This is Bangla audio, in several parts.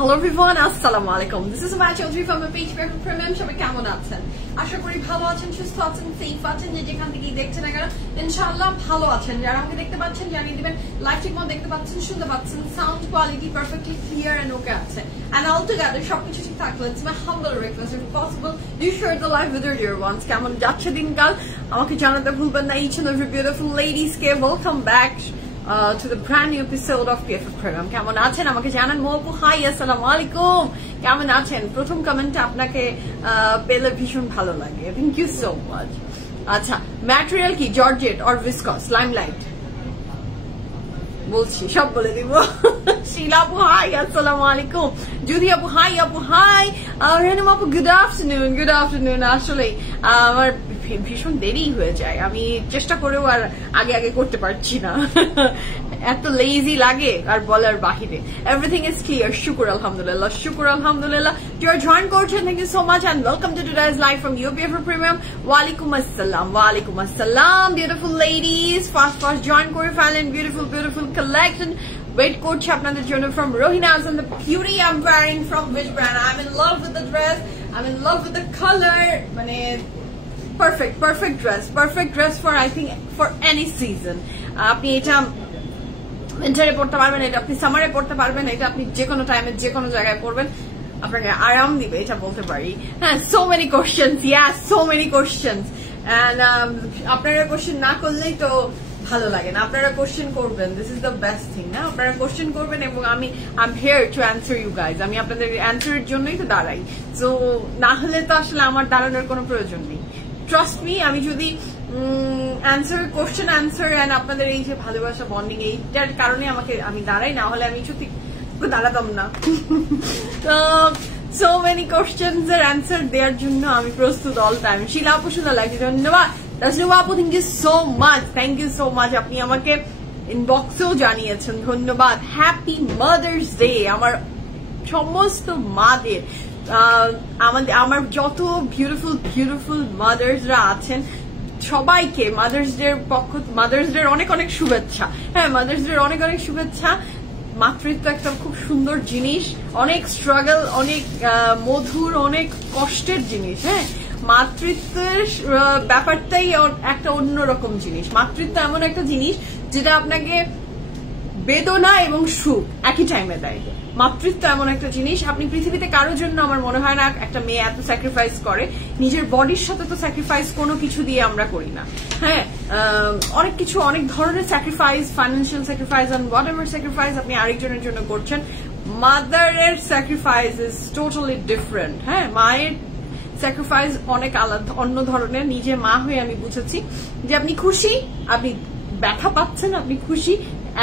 Hello everyone, assalamu alaikum. This is Umaya Chaudhary from my page BFF Premium. সবাই কেমন আছেন? আশা করি ভালো আছেন, সুস্থ আছেন, সেফ আছেন, যে যেখান থেকে দেখছেন না কেন ইনশাআল্লাহ ভালো আছেন। যারা আমাকে দেখতে পাচ্ছেন জানিয়ে দিবেন, লাইভ ঠিকমতো দেখতে পাচ্ছেন, শুনতে পাচ্ছেন, sound quality perfectly clear and okay আছে। And all together সবকিছু ঠিক থাকলে it's my humble request if possible you share the live with your dear ones. কেমন যাচ্ছে দিনকাল আমাকে জানাতে ভুলবেন না। Each and every beautiful ladies K welcome back to the brand new episode of BFF Program. কেমন আছেন আমাকে জানান। মোপু হাই, আসসালামু আলাইকুম, কেমন আছেন? প্রথম কমেন্টে আপনাকে পেলে ভীষণ ভালো লাগে, থ্যাংক ইউ সো মাচ। আচ্ছা, ম্যাটেরিয়াল কি জর্জেট অর ভিসকস? লাইমলাইট বলছি, সব বলে দিব। শিলা আপু হাই, আসসালামু আলাইকুম। জুদি আপু হাই, আপু হাই। রেনুম আপু গুড আফটারনুন, গুড আফটারনুন। আসলে আমার ভীষণ দেরি হয়ে যায়, আমি চেষ্টা করেও আর আগে আগে করতে পারছি না, এত লেজি লাগে আর বলার বাহিরে। এভরিথিং ইজ ক্লিয়ার, শুকুর আলহামদুলিল্লাহ, শুকুর আলহামদুলিল্লাহ। যারা জয়েন করছেন thank you so much and welcome to today's live from your BFF Premium. ওয়ালাইকুম আসসালাম, ওয়ালাইকুম আসসালাম বিউটিফুল লেডিজ, ফার্স্ট জয়েন করে ফেলেন। বিউটিফুল বিউটিফুল কালেকশন ওয়েট করছে আপনাদের জন্য from Rohinaz, and the beauty I'm wearing from which brand? I'm in love with the dress, I'm in love with the color, মানে perfect dress for I think for any season. আপনি এটা উইন্টারে পড়তে পারবেন, এটা আপনি সামারে পড়তে পারবেন, এটা আপনি যে কোনো টাইমে যে কোনো জায়গায় পড়বেন, আপনাকে আরাম দিবে, এটা বলতে পারি। হ্যাঁ, so many questions, yes, so many questions, and আপনারা কোশ্চেন না করলেই তো ভালো লাগে না, আপনারা কোশ্চেন করবেন, this is the best thing না? আপনারা কোশ্চেন করবেন এবং I'm here to answer you guys. আমি আপনাদের অ্যান্সারের জন্যই তো দাঁড়াই, তো না হলে তো আসলে আমার দাঁড়ানোর কোনো প্রয়োজন নেই। ট্রাস্ট মি, আমি যদি কোশ্চেন অ্যান্সার এন্ড আপনাদের এই যে ভালোবাসা বন্ডিং এইটার কারণে আমি দাঁড়াই, না হলে আমি সত্যি দাঁড়াতাম না। তো সো মেনি কোশ্চেন্স এর অ্যান্সার দেওয়ার জন্য আমি প্রস্তুত অল টাইম। শিলা আপু সুন্দর লাগছে, ধন্যবাদ। তাসলিমা আপু thank you so much, thank you so much. আপনি আমাকে ইনবক্সেও জানিয়েছেন, ধন্যবাদ। হ্যাপি মাদার্স ডে আমার সমস্ত মাদের, আমার যত বিউটিফুল মাদার্সরা আছেন সবাইকে মাদার্স ডে অনেক অনেক শুভেচ্ছা। হ্যাঁ, মাদার্স ডে অনেক অনেক শুভেচ্ছা। মাতৃত্ব একটা খুব সুন্দর জিনিস, অনেক স্ট্রাগল, অনেক মধুর, অনেক কষ্টের জিনিস। হ্যাঁ, মাতৃত্বের ব্যাপারটাই একটা অন্যরকম জিনিস। মাতৃত্ব এমন একটা জিনিস যেটা আপনাকে বেদনা এবং সুখ একই টাইমে দেয়। মাতৃত্ব এমন একটা জিনিস, আপনি পৃথিবীতে কারোর জন্য আমার মনে হয় না একটা মেয়ে এত স্যাক্রিফাইস করে, নিজের বডির সাথে তো স্যাক্রিফাইস কোনো কিছু দিয়ে আমরা করি না। হ্যাঁ, অনেক কিছু, অনেক ধরনের sacrifice, financial sacrifice and whatever sacrifice আপনি আরেকজনের জন্য করছেন। মাদারের স্যাক্রিফাইস ইজ টোটালি ডিফারেন্ট। হ্যাঁ, মায়ের স্যাক্রিফাইস অনেক আলাদা, অন্য ধরনের। নিজে মা হয়ে আমি বুঝেছি যে আপনি খুশি, আপনি ব্যথা পাচ্ছেন, আপনি খুশি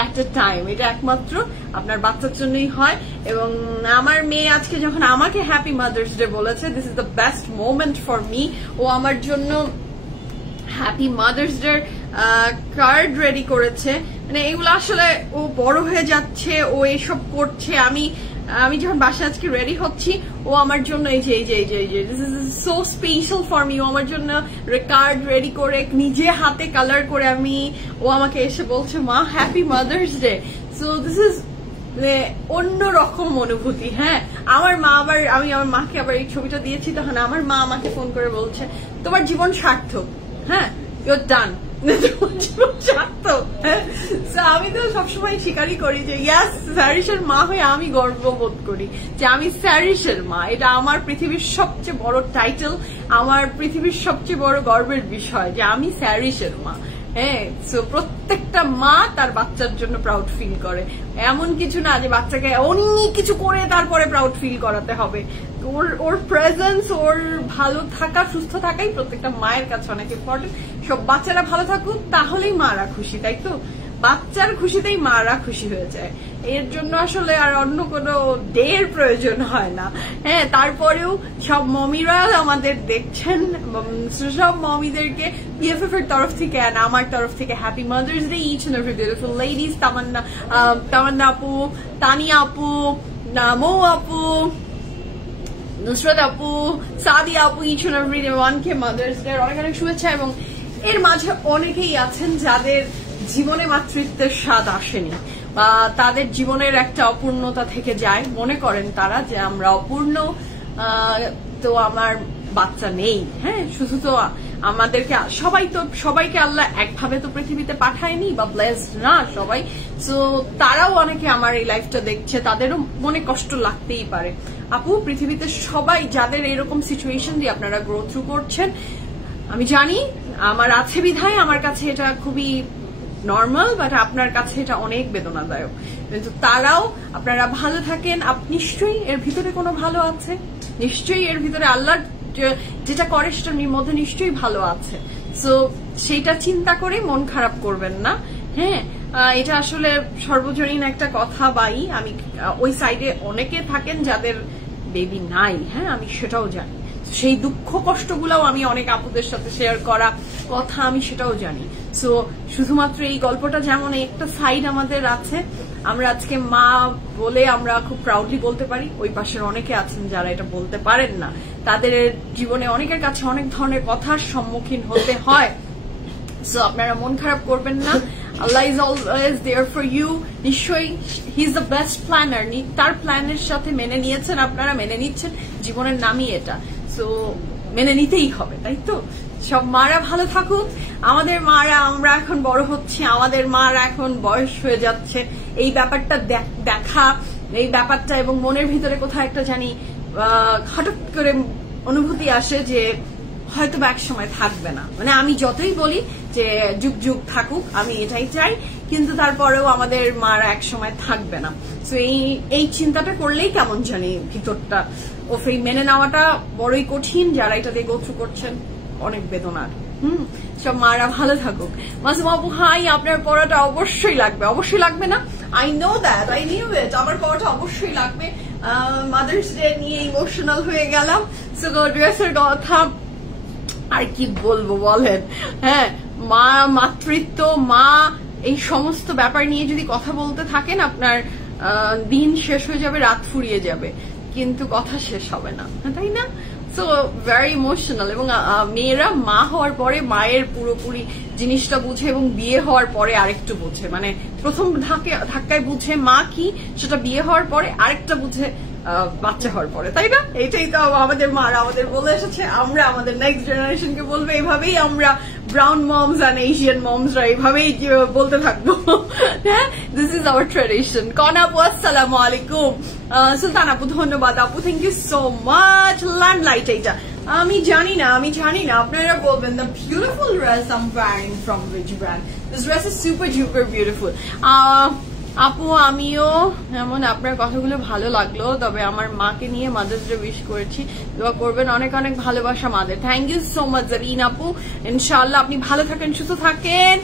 at a time, এটা একমাত্র আপনার বাচ্চার জন্যই হয়। এবং আমার মেয়ে আজকে যখন আমাকে হ্যাপি মাদার্স ডে বলেছে, this is the best moment for me. ও আমার জন্য happy mother's day card ready করেছে, মানে এগুলো আসলে ও বড় হয়ে যাচ্ছে, ও এসব করছে। আমি যখন বাসায় আজকে রেডি হচ্ছি, ও আমার জন্য এই যে this is so special for me. ও আমার জন্য কার্ড রেডি করে নিজে হাতে কালার করে ও আমাকে এসে বলছে মা happy mother's day. So this is অন্যরকম অনুভূতি। হ্যাঁ, আমার মা আবার, আমি আমার মাকে আবার এই ছবিটা দিয়েছি, তখন আমার মা আমাকে ফোন করে বলছে তোমার জীবন সার্থক। হ্যাঁ, ইউর ডান, আমি তো সবসময় স্বীকারই করি যে ইয়াস, স্যারিসের মা হয়ে আমি গর্ববোধ করি যে আমি স্যারিসের মা। এটা আমার পৃথিবীর সবচেয়ে বড় টাইটেল, আমার পৃথিবীর সবচেয়ে বড় গর্বের বিষয় যে আমি স্যারিসের মা। হ্যাঁ, সো প্রত্যেকটা মা তার বাচ্চার জন্য প্রাউড ফিল করে। এমন কিছু না যে বাচ্চাকে অনেক কিছু করে তারপরে প্রাউড ফিল করাতে হবে। ওর প্রেজেন্স, ওর ভালো থাকা, সুস্থ থাকাই প্রত্যেকটা মায়ের কাছে অনেক ইম্পর্টেন্ট। সব বাচ্চারা ভালো থাকুক, তাহলেই মারা খুশি, তাই তো? বাচ্চার খুশিতেই মারা খুশি হয়ে যায়, এর জন্য আসলে আর অন্য কোনো ডে এর প্রয়োজন হয় না। হ্যাঁ, তারপরেও সব মমিরা আমাদের দেখছেন, সব মমিদেরকে BFF এর তরফ থেকে আর আমার তরফ থেকে happy mother's day each and every beautiful ladies. Tamanna আপু, তানিয়া আপু, মৌ আপু, নুসরাত আপু, সাদিয়া আপু, ইচ এন্ড এভরি ওয়ানকে মাদার্স ডে অনেক অনেক শুভেচ্ছা। এবং এর মাঝে অনেকেই আছেন যাদের জীবনে মাতৃত্বের স্বাদ আসেনি, বা তাদের জীবনের একটা অপূর্ণতা থেকে যায়, মনে করেন তারা যে আমরা অপূর্ণ, তো আমার বাচ্চা নেই। হ্যাঁ, শুধু তো আমাদেরকে সবাইকে আল্লাহ একভাবে তো পৃথিবীতে পাঠায়নি বা ব্লেসড না সবাই। তো তারাও অনেকে আমার এই লাইফটা দেখছে, তাদেরও মনে কষ্ট লাগতেই পারে। আপু, পৃথিবীতে সবাই যাদের এরকম সিচুয়েশন দিয়ে আপনারা গ্রো থ্রু করছেন, আমি জানি আমার আছে বিধায় আমার কাছে এটা খুবই নর্মাল, বাট আপনার কাছে এটা অনেক বেদনাদায়ক। কিন্তু তারাও আপনারা ভালো থাকেন। নিশ্চয়ই এর ভিতরে কোনো ভালো আছে, নিশ্চয়ই এর ভিতরে আল্লাহ যেটা করে সেটার মধ্যে নিশ্চয়ই ভালো আছে। সো সেইটা চিন্তা করে মন খারাপ করবেন না। হ্যাঁ, এটা আসলে সর্বজনীন একটা কথা। আমি ওই সাইডে অনেকে থাকেন যাদের বেবি নাই, হ্যাঁ আমি সেটাও জানি। সেই দুঃখ কষ্টগুলোও আমি অনেক আপুদের সাথে শেয়ার করা কথা, আমি সেটাও জানি। সো শুধুমাত্র এই গল্পটা যেমন একটা সাইড আমাদের আছে, আমরা আজকে মা বলে আমরা খুব প্রাউডলি বলতে পারি, ওই পাশের অনেকে আছেন যারা এটা বলতে পারেন না, তাদের জীবনে অনেকের কাছে অনেক ধরনের কথার সম্মুখীন হতে হয়। সো আপনারা মন খারাপ করবেন না, Allah is always there for you. নিশ্চয়ই he is the best planner. তার প্ল্যানের সাথে মেনে নিয়েছেন, আপনারা মেনে নিচ্ছেন, জীবনের নামই এটা। সো মেনে নিতেই হবে, তাই তো? সব মারা ভালো থাকুক। আমাদের মারা, আমরা এখন বড় হচ্ছি, আমাদের মারা এখন বয়স হয়ে যাচ্ছে, এই ব্যাপারটা দেখা, এই ব্যাপারটা এবং মনের ভিতরে কোথাও একটা জানি হঠাৎ করে অনুভূতি আসে যে হয়তো বা এক সময় থাকবে না। মানে আমি যতই বলি যে যুগ যুগ থাকুক, আমি এটাই চাই, কিন্তু তারপরেও আমাদের মারা এক সময় থাকবে না। তো এই চিন্তাটা করলেই কেমন জানি ভিতরটা এই মেনে নেওয়াটা বড়ই কঠিন। যারা এটা দিয়ে গোথ্রু করছেন, অনেক বেদনার। সব মারা ভালো থাকুক। মাসুম আপু, হাই, আপনার পড়াটা অবশ্যই লাগবে। অবশ্যই লাগবে না, I know that, I knew it. আমার পড়াটা অবশ্যই লাগবে। মাদার্স ডে নিয়ে ইমোশনাল হয়ে গেলাম। সো ড্রেসের কথা আর কি বলবো বলেন? হ্যাঁ, মা, মাতৃত্ব, মা, এই সমস্ত ব্যাপার নিয়ে যদি কথা বলতে থাকেন, আপনার দিন শেষ হয়ে যাবে, রাত ফুরিয়ে যাবে, কিন্তু কথা শেষ হবে না, তাই না? So very emotional. এবং মেয়েরা মা হওয়ার পরে মায়ের পুরোপুরি জিনিসটা বুঝে, এবং বিয়ে হওয়ার পরে আরেকটু বুঝে। মানে প্রথম ধাক্কায় বুঝে মা কি, সেটা বিয়ে হওয়ার পরে আরেকটা বুঝে বাচ্চা হওয়ার পরে, তাই না? এটাই তো আমাদের মারা আমাদের বলে এসেছে, আমরা আমাদের নেক্সট জেনারেশনকে বলবো। এইভাবেই আমরা ব্রাউন মমস অ্যান্ড এশিয়ান মমসরা এইভাবেই বলতে থাকবো। হ্যাঁ, দিস ইজ আওয়ার ট্রেডিশন। কনা আপু, আসসালামু আলাইকুম। সুলতান আপু, ধন্যবাদ আপু, থ্যাংক ইউ সো মাচ। ল্যান্ডলাইট, এইটা আমি জানি না, আপনারা বলবেন। The beautiful dress I am wearing from which brand? This dress is super duper beautiful. আপু, আমিও এমন আপনার কথাগুলো ভালো লাগলো, তবে আমার মাকে নিয়ে মাদার্স ডে উইশ করেছি, দোয়া করবেন। অনেক অনেক ভালোবাসা মাদের। Thank you so much Zarin আপু। ইনশাআল্লাহ আপনি ভালো থাকেন, সুস্থ থাকেন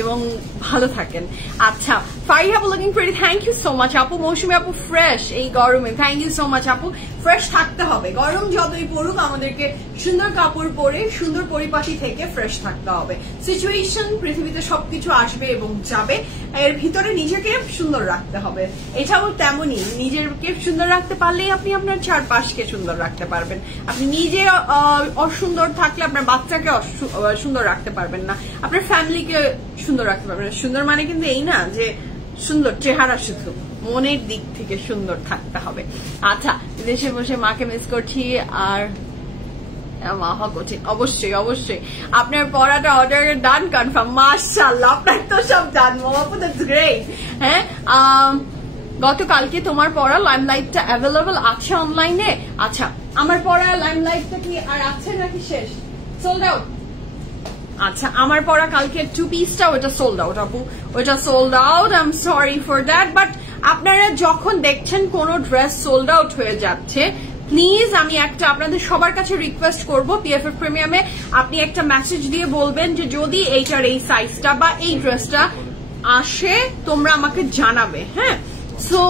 এবং ভালো থাকেন। আচ্ছা, ফারিহা আপু, looking pretty, thank you so much আপু। মৌসুমী আপু, ফ্রেশ এই গরমে, থ্যাংক ইউ সো মাচ আপু। ফ্রেশ থাকতে হবে, গরম যতই পড়ুক আমাদেরকে সুন্দর কাপড় পরে, সুন্দর পরিপাটি থেকে ফ্রেশ থাকতে হবে। সিচুয়েশন, পৃথিবীতে সবকিছু আসবে এবং যাবে, এর ভিতরে নিজেকে সুন্দর রাখতে হবে। এটাও তেমনই, নিজেকে সুন্দর রাখতে পারলেই আপনি আপনার চারপাশকে সুন্দর রাখতে পারবেন। আপনি নিজে অসুন্দর থাকলে আপনার বাচ্চাকে সুন্দর রাখতে পারবেন না, আপনার ফ্যামিলিকে সুন্দর রাখতে পারবেন না। সুন্দর মানে কিন্তু এই না যে সুন্দর চেহারা, শুধু মনের দিক থেকে সুন্দর থাকতে হবে। আচ্ছা, দেশে বসে মাকে মিস করছি, আর অবশ্যই অবশ্যই আপনার পড়াটা অর্ডার ডান, কনফার্ম। মাশাআল্লাহ, আপনার তো সব ডান। That's great. হ্যাঁ, গতকালকে তোমার পড়া লাইমলাইটটা অ্যাভেলেবল আছে অনলাইনে? আচ্ছা, আমার পড়া লাইমলাইটটা কি আর আছে নাকি শেষ? Sold out? আচ্ছা, আমার পড়া কালকে 2 পিসটা, ওটা সোল্ড আউট আপু, ওটা sold out. I am sorry for that. But আপনারা যখন দেখছেন কোন ড্রেস সোল্ড আউট হয়ে যাচ্ছে, প্লিজ আমি একটা আপনাদের সবার কাছে রিকোয়েস্ট করবো, পিএফএফ প্রিমিয়ামে আপনি একটা মেসেজ দিয়ে বলবেন যে যদি এইটার এই সাইজটা বা এই ড্রেসটা আসে তোমরা আমাকে জানাবে। হ্যাঁ, সো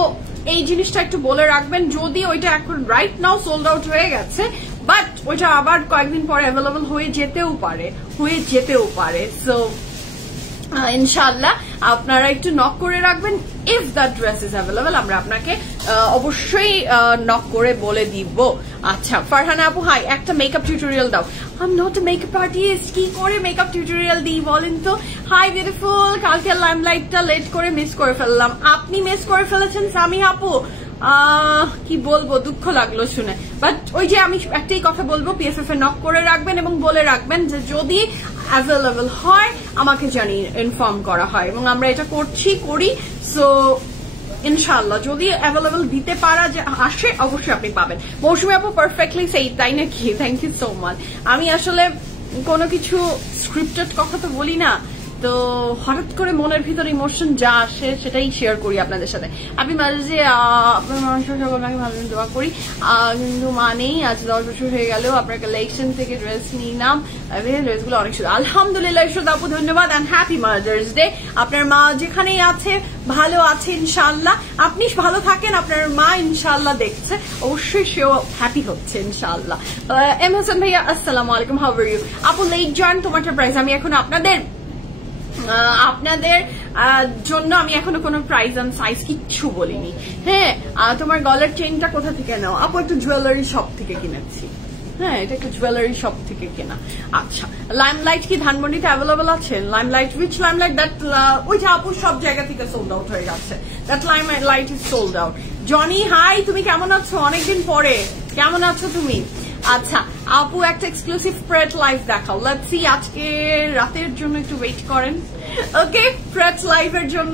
এই জিনিসটা একটু বলে রাখবেন। যদি ওইটা এখন রাইট নাও সোল্ড আউট হয়ে গেছে, বাট ওইটা আবার কয়েকদিন পরে অ্যাভেলেবল হয়ে যেতেও পারে। সো ইনশাআল্লাহ আপনারা একটু নক করে রাখবেন if that dress is available আমরা আপনাকে অবশ্যই নক করে বলে দিব আচ্ছা ফারহানা আপু হাই একটা মেকআপ টিউটোরিয়াল দাও I am not a makeup artist কি করে মেকআপ টিউটোরিয়াল দিই বলেন তো হাই বিউটিফুল কালকে লাইমলাইটটা লেট করে মিস করে ফেললাম আপনি মিস করে ফেলেছেন সামি আপু কি বলবো দুঃখ লাগলো শুনে বাট ওই যে আমি একটাই কথা বলবো পিএফএফ এ নক করে রাখবেন এবং বলে রাখবেন যে যদি অ্যাভেলেবল হয় আমাকে জানিয়ে ইনফর্ম করা হয় এবং আমরা এটা করি সো ইনশাআল্লাহ যদি অ্যাভেলেবল দিতে পারা যে আসে অবশ্যই আপনি পাবেন মৌসুমী আপু পারফেক্টলি সেই তাই নাকি থ্যাংক ইউ সো মাচ আমি আসলে কোনো কিছু স্ক্রিপ্টেড কথা তো বলি না তো হঠাৎ করে মনের ভিতর ইমোশন যা আসে সেটাই শেয়ার করি আপনাদের সাথে আমি মাঝে যে আপনার মানুষের সকলকে ভালো দোয়া করি কিন্তু মানেই আজ 10 বছর হয়ে গেল আপনার কালেকশন থেকে ড্রেস নিলাম ড্রেসগুলো অনেক সুন্দর আলহামদুলিল্লাহ ঈশ্বর আপু ধন্যবাদ এন্ড হ্যাপি মাদার্স ডে আপনার মা যেখানেই আছে ভালো আছে ইনশাআল্লাহ আপনি ভালো থাকেন আপনার মা ইনশাআল্লাহ দেখছে অবশ্যই সেও হ্যাপি হচ্ছে ইনশাআল্লাহ এম হাসান ভাইয়া আসসালামু আলাইকুম হাউ আর ইউ আপু লেট জয়েন তোমার প্রাইস আমি এখন আপনাদের জন্য আমি এখনো কোনো প্রাইস এন্ড সাইজ কিচ্ছু বলিনি হ্যাঁ তোমার গলার চেইনটা কোথা থেকে নাও আপু একটু জুয়েলারি শপ থেকে কিনেছি হ্যাঁ এটা একটু জুয়েলারি শপ থেকে কেনা আচ্ছা লাইমলাইট কি ধানমন্ডিতে অ্যাভেলেবল আছে লাইমলাইট উইচ লাইমলাইট দ্যাট ওই যে আপু সব জায়গা থেকে সোল্ড আউট হয়ে যাচ্ছে that Limelight is sold out Jony hi তুমি কেমন আছো অনেকদিন পরে কেমন আছো তুমি আচ্ছা আপু একটা এক্সক্লুসিভ প্রেট লাইভ দেখাও লেটস সি আজকে রাতের জন্য একটু ওয়েট করেন ওকে প্রেট লাইভের জন্য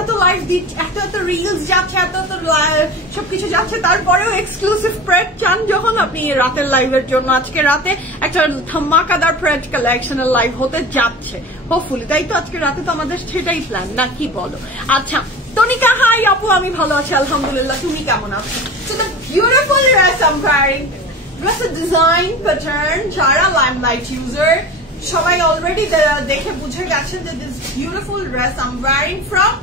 এত লাইভ দিচ্ছে এত রিলস যাচ্ছে এত সবকিছু যাচ্ছে তারপরেও এক্সক্লুসিভ প্রেট চান যখন আপনি রাতের লাইভের জন্য আজকে রাতে একটা ধামাকাদার প্রেট কালেকশনের লাইভ হতে যাচ্ছে হোপফুলি তাই তো আজকে রাতে তো আমাদের সেটাই প্ল্যান না কি বলো আচ্ছা তনিকা হাই আপু আমি ভালো আছি আলহামদুলিল্লাহ তুমি কেমন আছো so the beautiful dress I am wearing ড্রেসের ডিজাইন প্যাটার্ন যারা লাইমলাইট ইউজার সবাই অলরেডি দেখে বুঝে গেছেন যে this beautiful dress I am wearing from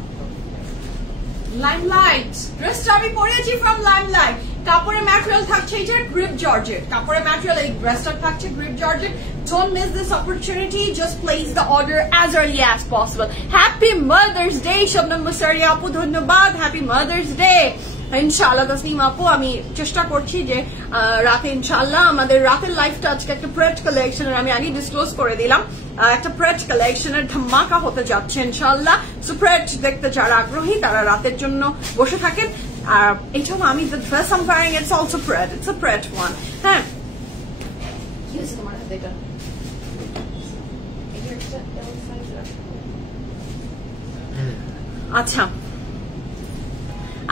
Limelight ড্রেসটা আমি পরেছি ফ্রম লাইমলাইট কাপড়ের ম্যাটেরিয়াল থাকছে এটা গ্রিপ জর্জেট কাপড়ের ম্যাটেরিয়াল এই ড্রেসটা থাকছে grip georgette don't miss this opportunity just place the order as early as possible happy mother's day shabnam musari apu dhanyabad happy mother's day ইনশাআল্লাহ তসনিম আপু আমি চেষ্টা করছি যে রাতে ইনশাআল্লাহ আমাদের রাতের লাইফটা আজকে একটা প্রেট কালেকশনের আমি আগে ডিসক্লোজ করে দিলাম একটা প্রেট কালেকশনের ধামাকা হতে যাচ্ছে ইনশাআল্লাহ সো প্রেট দেখতে যারা আগ্রহী তারা রাতের জন্য বসে থাকেন আর এটাও আমি the dress I'm wearing it's also pret it's a pret one হ্যাঁ কি হয়েছে তোমার হাতে এটা আচ্ছা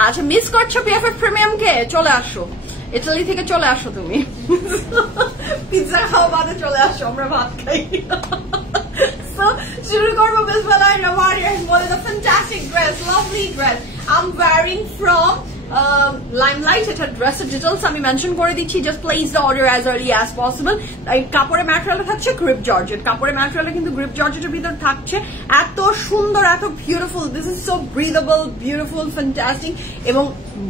আচ্ছা মিস করছো পিএফএফ প্রিমিয়াম কে চলে আসো ইতালি থেকে চলে আসো তুমি পিৎজা খাওয়া বাদে চলে আসো আমরা ভাত খাই সো শুরু করবো বিসমিল্লাহির রহমানির রহিম বলে the fantastic dress lovely dress I'm wearing from limelight এটা ড্রেসের ডিটেলস আমি মেনশন করে দিচ্ছি just place the order as early as possible এই কাপড়ের ম্যাটেরিয়াল থাকছে গ্রিপ জর্জেট কাপড়ের ম্যাটেরিয়াল কিন্তু গ্রিপ জর্জেটের ভিতর থাকছে এত সুন্দর এত beautiful this is so breathable beautiful fantastic এবং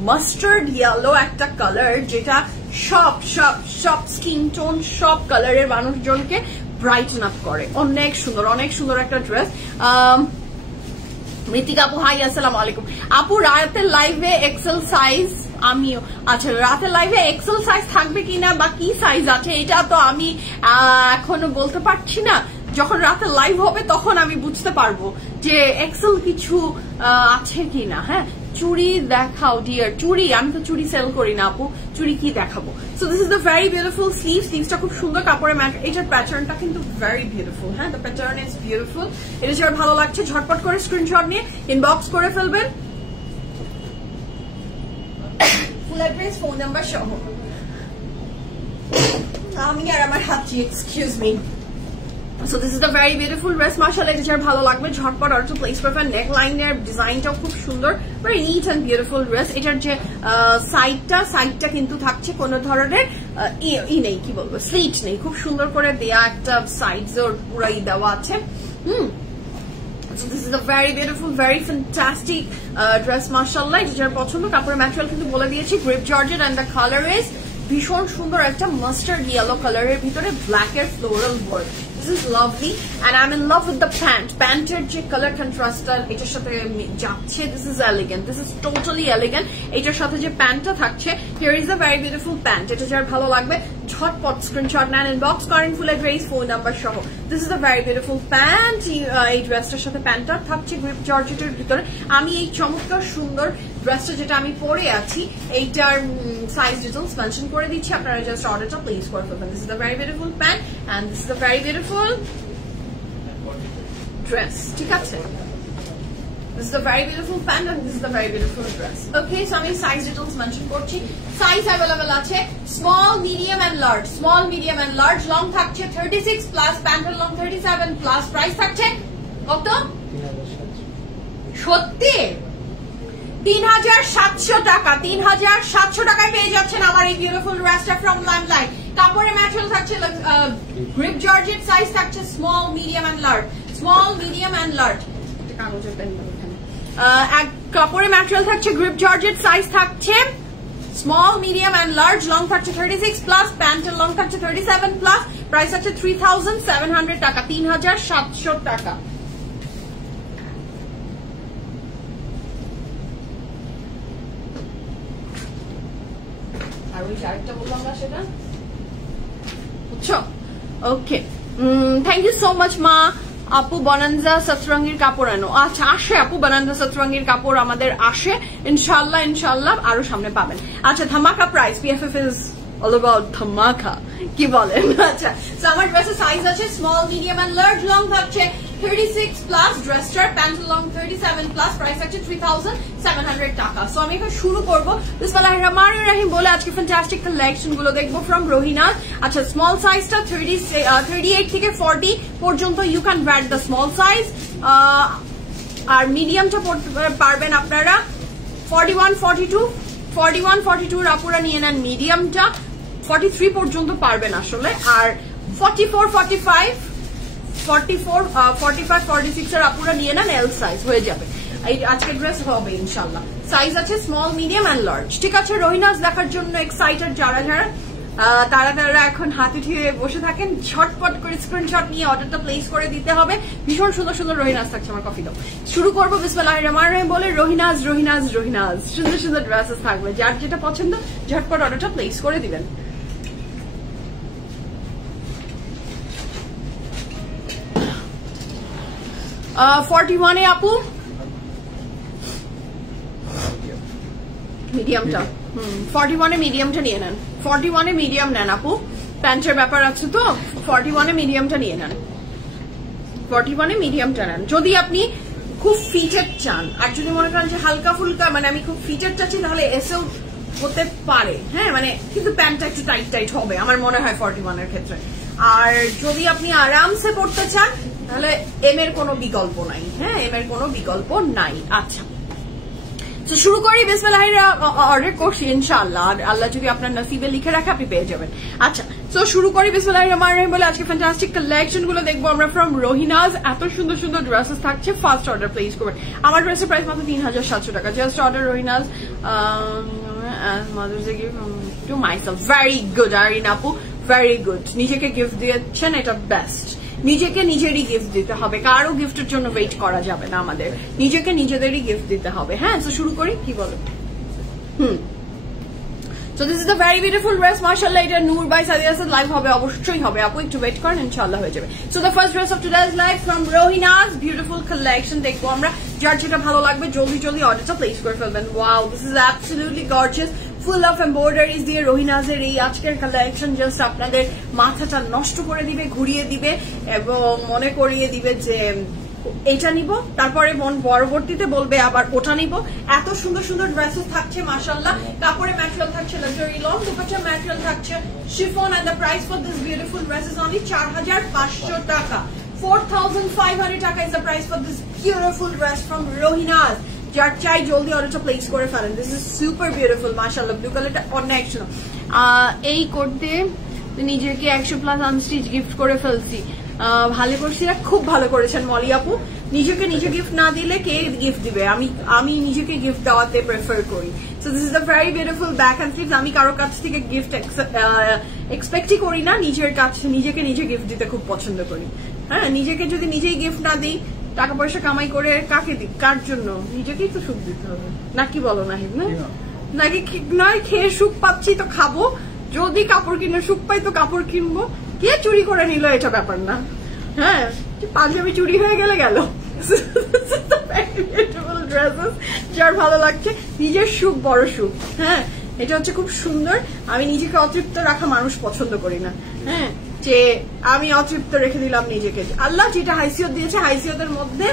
মাস্টার্ড ইয়েলো একটা কালার যেটা সব স্কিন টোন সব কালারের মানুষজনকে ব্রাইটন আপ করে অনেক সুন্দর একটা ড্রেস মৃতিকা আপু হাই আসসালামু আলাইকুম আপু রাতের লাইভে এক্সেল সাইজ আমিও আচ্ছা রাতের লাইভে এক্সেল সাইজ থাকবে কিনা বা কি সাইজ আছে এটা তো আমি এখনো বলতে পারছি না যখন রাতে লাইভ হবে তখন আমি বুঝতে পারবো যে এক্সেল কিছু আছে কিনা হ্যাঁ চুড়ি দেখাও ডিয়ার চুড়ি আমি তো চুড়ি সেল করি না আপু চুড়ি কি দেখাবো so this is the very beautiful স্লিভসটা খুব সুন্দর কাপড়ের এটার প্যাটার্নটা কিন্তু ভেরি বিউটিফুল হ্যাঁ দ্য প্যাটার্ন ইজ বিউটিফুল এটা যার ভালো লাগছে ঝটপট করে স্ক্রিনশট নিয়ে ইনবক্স করে ফেলবেন ফুল অ্যাড্রেস ফোন নাম্বার সহ আমি আর আমার হাতটি excuse me So this is the very beautiful dress mashallah এটা যার ভালো লাগবে ঝটপট অর্ডার টু প্লেস করবেন নেক লাইনের ডিজাইনটাও খুব সুন্দর very neat and beautiful dress এটার যে সাইডটা কিন্তু থাকছে কোনো ধরনের নেই কি বলবো স্লিট নেই খুব সুন্দর করে দেয়া একটা সাইডস ওর পুরাই দেওয়া আছে So this is a very beautiful, very fantastic dress mashallah এটা যার পছন্দ কাপড়ের ম্যাটেরিয়াল কিন্তু বলে দিয়েছি grip georgette and the color is ভীষণ সুন্দর একটা মাস্টার্ড ইয়েলো কালারের ভিতরে ব্ল্যাক এর floral work This is lovely and I'm in love with the pant. Panter je color contrast ta etar sathe jacche. This is elegant. This is totally elegant. Etar sathe je pant ta thakche. Here is a very beautiful pant. Eta jar bhalo lagbe ঝটপট স্ক্রিনশট নেন ইনবক্স করেন ফুল অ্যাড্রেস ফোন নাম্বার সহ। This is a very beautiful pant. এই ড্রেসটার সাথে প্যান্টটা থাকছে গ্রিপ জর্জেটের ভিতরে। আমি এই চমৎকার সুন্দর ড্রেসটা যেটা আমি পরে আছি এইটার সাইজ ডিটেইলস মেনশন করে দিচ্ছি, আপনারা জাস্ট অর্ডারটা প্লেস করে ফেলবেন। This is a very beautiful pant and this is a very beautiful dress. ঠিক আছে, this is a very beautiful pant and this is a very beautiful dress. Okay, so আমি size details mention করছি। Size available আছে small, medium and large. Small, medium and large. Long থাকছে 36 plus, pant long 37 plus. Price থাকছে কত? সত্যি 3700 টাকা। 3700 টাকায় পেয়ে যাচ্ছেন আমার এই বিউটিফুল ড্রেসটা ফ্রম লাইমলাইট। কাপড়ের ম্যাটেরিয়াল থাকছে গ্রিপ জর্জেট, সাইজ থাকছে small, medium and large. Small, medium and large. কাগজের পেন কাপড়ের ম্যাটেরিয়াল থাকছে গ্রিপ জর্জেট, সাইজ থাকছে small, medium and large. Long থাকছে 36 প্লাস, প্যান্টের লং থাকছে 37 প্লাস। প্রাইস আছে 3700 টাকা। 3700 টাকা। আর ওই আরেকটা বললাম না সেটা বুঝছো? ওকে, থ্যাংক ইউ সো মাচ মা। আপু বনানজা সতরঙ্গির কাপড় আনো। আচ্ছা, আসে আপু বানানজা সতরঙ্গির কাপড় আমাদের আসে ইনশাল্লাহ, ইনশাল্লাহ আরো সামনে পাবেন। আচ্ছা, ধামাকা price. PFF is all about ধামাকা, কি বলেন? আচ্ছা, সো আমার ড্রেসের সাইজ আছে small, medium and large. Long থাকছে 36 প্লাস, ড্রেসটার প্যান্ট লং 37 প্লাস। প্রাইস আছে 3700 টাকা। সো আমি এখন শুরু করবো বিসমিল্লাহির রহমানির রহিম বলে আজকে ফ্যান্টাস্টিক কালেকশন গুলো দেখবো ফ্রম রোহিনা। আচ্ছা, স্মল সাইজটা 38 থেকে 40 পর্যন্ত you can wear the small size. আর মিডিয়ামটা পারবেন আপনারা 41, 42 আপুরা নিয়ে নেন মিডিয়ামটা। 43 পর্যন্ত পারবেন আসলে। আর 44, 45, 46 এর আপুরা নিয়ে নেন এল সাইজ, হয়ে যাবে। এই আজকের ড্রেস হবে ইনশাল্লাহ। সাইজ আছে স্মল, মিডিয়াম এন্ড লার্জ। ঠিক আছে, রোহিনাস দেখার জন্য এক্সাইটেড যারা যারা তারা এখন হাতে ঠিয়ে বসে থাকেন, ঝটপট করে স্ক্রিনশট নিয়ে অর্ডারটা প্লেস করে দিতে হবে। ভীষণ সুন্দর সুন্দর রোহিনাস থাকছে। আমার কফি দাও। শুরু করবো বিসমিল্লাহির রহমানির রহিম বলে। রোহিনাস রোহিনাস রোহিনাস সুন্দর সুন্দর ড্রেসেস থাকবে। যার যেটা পছন্দ ঝটপট অর্ডারটা প্লেস করে দিবেন। Uh, 41 এ আপু মিডিয়ামটা 41 এ মিডিয়ামটা নিয়ে নেন। 41 এ মিডিয়াম নেন আপু, প্যান্টের ব্যাপার আছে তো। 41 এ মিডিয়ামটা নিয়ে নেন। 41 এ মিডিয়ামটা নেন যদি আপনি খুব ফিটেড চান। আর যদি মনে করেন যে হালকা ফুলকা মানে আমি খুব ফিটেড চাচ্ছি তাহলে এসেও হতে পারে। হ্যাঁ, মানে কিন্তু প্যান্টটা একটু টাইট টাইট হবে আমার মনে হয় 41 এর ক্ষেত্রে। আর যদি আপনি আরামসে পড়তে চান তাহলে এম এর কোনো বিকল্প নাই। হ্যাঁ, এম এর কোনো বিকল্প নাই। আচ্ছা, তো শুরু করি বিসমিল্লাহির অর্ডার করছি ইনশাআল্লাহ। আর আল্লাহ যদি আপনার নসিবে লিখে রাখে আপনি পেয়ে যাবেন। আচ্ছা, তো শুরু করি বিসমিল্লাহির রহমানির রহিম বলে আজকে ফ্যান্টাস্টিক কালেকশন গুলো দেখবো আমরা ফ্রম রোহিনাস। এত সুন্দর সুন্দর ড্রেসেস থাকছে। ফার্স্ট অর্ডার প্লেস করবেন। আমার ড্রেসের প্রাইস মাত্র 3700 টাকা। Just order Rohinaz. Mother's day gift to myself. Very good Arin আপু, ভেরি গুড। নিজেকে গিফট দিয়েছেন, এটা বেস্ট। নিজেকে নিজেরই গিফট দিতে হবে, কারো গিফটের জন্য ওয়েট করা যাবে না। আমাদের নিজেকে নিজেদেরই গিফট দিতে হবে। হ্যাঁ, তো শুরু করি, কি বলো? So this is the very beautiful dress, mashallah. এটা নূর বাই সাদিয়া সাদ লাইভ হবে, অবশ্যই হবে আপু, একটু ওয়েট করেন, ইনশাআল্লাহ হয়ে যাবে। So the first dress of today's live from Rohina's beautiful collection দেখবো আমরা। যার যেটা ভালো লাগবে জলদি জলদি অর্ডারটা প্লেস করে ফেলবেন। Wow, this is absolutely gorgeous, full of embroideries দিয়ে Rohina's এর এই আজকের কালেকশন জাস্ট আপনাদের মাথাটা নষ্ট করে দিবে, ঘুরিয়ে দিবে এবং মনে করিয়ে দিবে যে এটা নিব, তারপরে মন পরবর্তীতে বলবে আবার ওটা নিব। এত সুন্দর সুন্দর ড্রেসেস থাকছে মাশাআল্লাহ। কাপড়ের ম্যাটেরিয়াল থাকছে লাক্সারি লং, দুপাট্টার ম্যাটেরিয়াল থাকছে chiffon and the price for this beautiful dress is only 4500 টাকা। 4500 টাকা is the price for this beautiful dress from Rohinaz. যার চাই জলদি অর্ডারটা প্লেস করে ফেলেন। দিস ইজ সুপার বিউটিফুল মাশাআল্লাহ। ব্লু কালারটা অনেক সুন্দর। এই করতে নিজেকে 100+ আনস্টিচ গিফট করে ফেলছি। ভালো করছি না? খুব ভালো করেছেন মলি আপু, নিজেকে নিজে গিফট না দিলে কে গিফট দিবে? আমি নিজেকে গিফট দেওয়াতে প্রেফার করি। So this is a very beautiful back hand sleeves. আমি কারোর কাছ থেকে গিফট এক্সপেক্টই করি না, নিজের কাছে নিজেকে নিজে গিফট দিতে খুব পছন্দ করি। হ্যাঁ, নিজেকে যদি নিজেই গিফট না দিই, টাকা পয়সা কামাই করে কাকে দিই, কার জন্য? নিজেকেই তো সুখ দিতে হবে, নাকি বলো নাহিদ? না নাকি নয়, খেয়ে সুখ পাচ্ছি তো খাবো, যদি কাপড় কিনে সুখ পাই তো কাপড় কিনবো। কে চুরি করে নিল এটা ব্যাপার না। হ্যাঁ, পাঞ্জাবি চুরি হয়ে গেল ড্রেসেস যার ভালো লাগছে, নিজের সুখ বড় সুখ। হ্যাঁ, এটা হচ্ছে খুব সুন্দর। আমি নিজেকে অতৃপ্ত রাখা মানুষ পছন্দ করি না। হ্যাঁ, যে আমি অতৃপ্ত রেখে দিলাম নিজেকে। আল্লাহ যেটা হাইসিয়ত দিয়েছে, হাইসিয়তের মধ্যে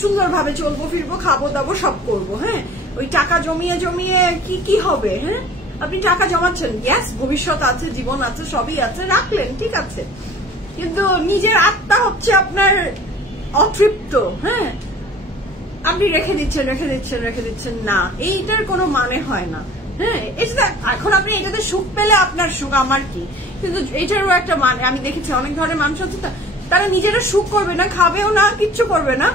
সুন্দরভাবে চলবো, ফিরবো, খাবো দাবো, সব করবো। হ্যাঁ, ওই টাকা জমিয়ে জমিয়ে কি হবে? হ্যাঁ, আপনি টাকা জমাচ্ছেন, গ্যাস ভবিষ্যৎ আছে, জীবন আছে, সবই আছে, রাখলেন, ঠিক আছে, কিন্তু নিজের আত্মা হচ্ছে আপনার অতৃপ্ত। হ্যাঁ, আপনি রেখে দিচ্ছেন না, এইটার কোনো মানে হয় না। হ্যাঁ, এটা এখন আপনি এটাতে সুখ পেলে আপনার সুখ, আমার কি, কিন্তু এটারও একটা মানে। আমি দেখেছি অনেক ধরনের মানুষ আছে তারা নিজেরা সুখ করবে না, খাবেও না, কিচ্ছু করবে না,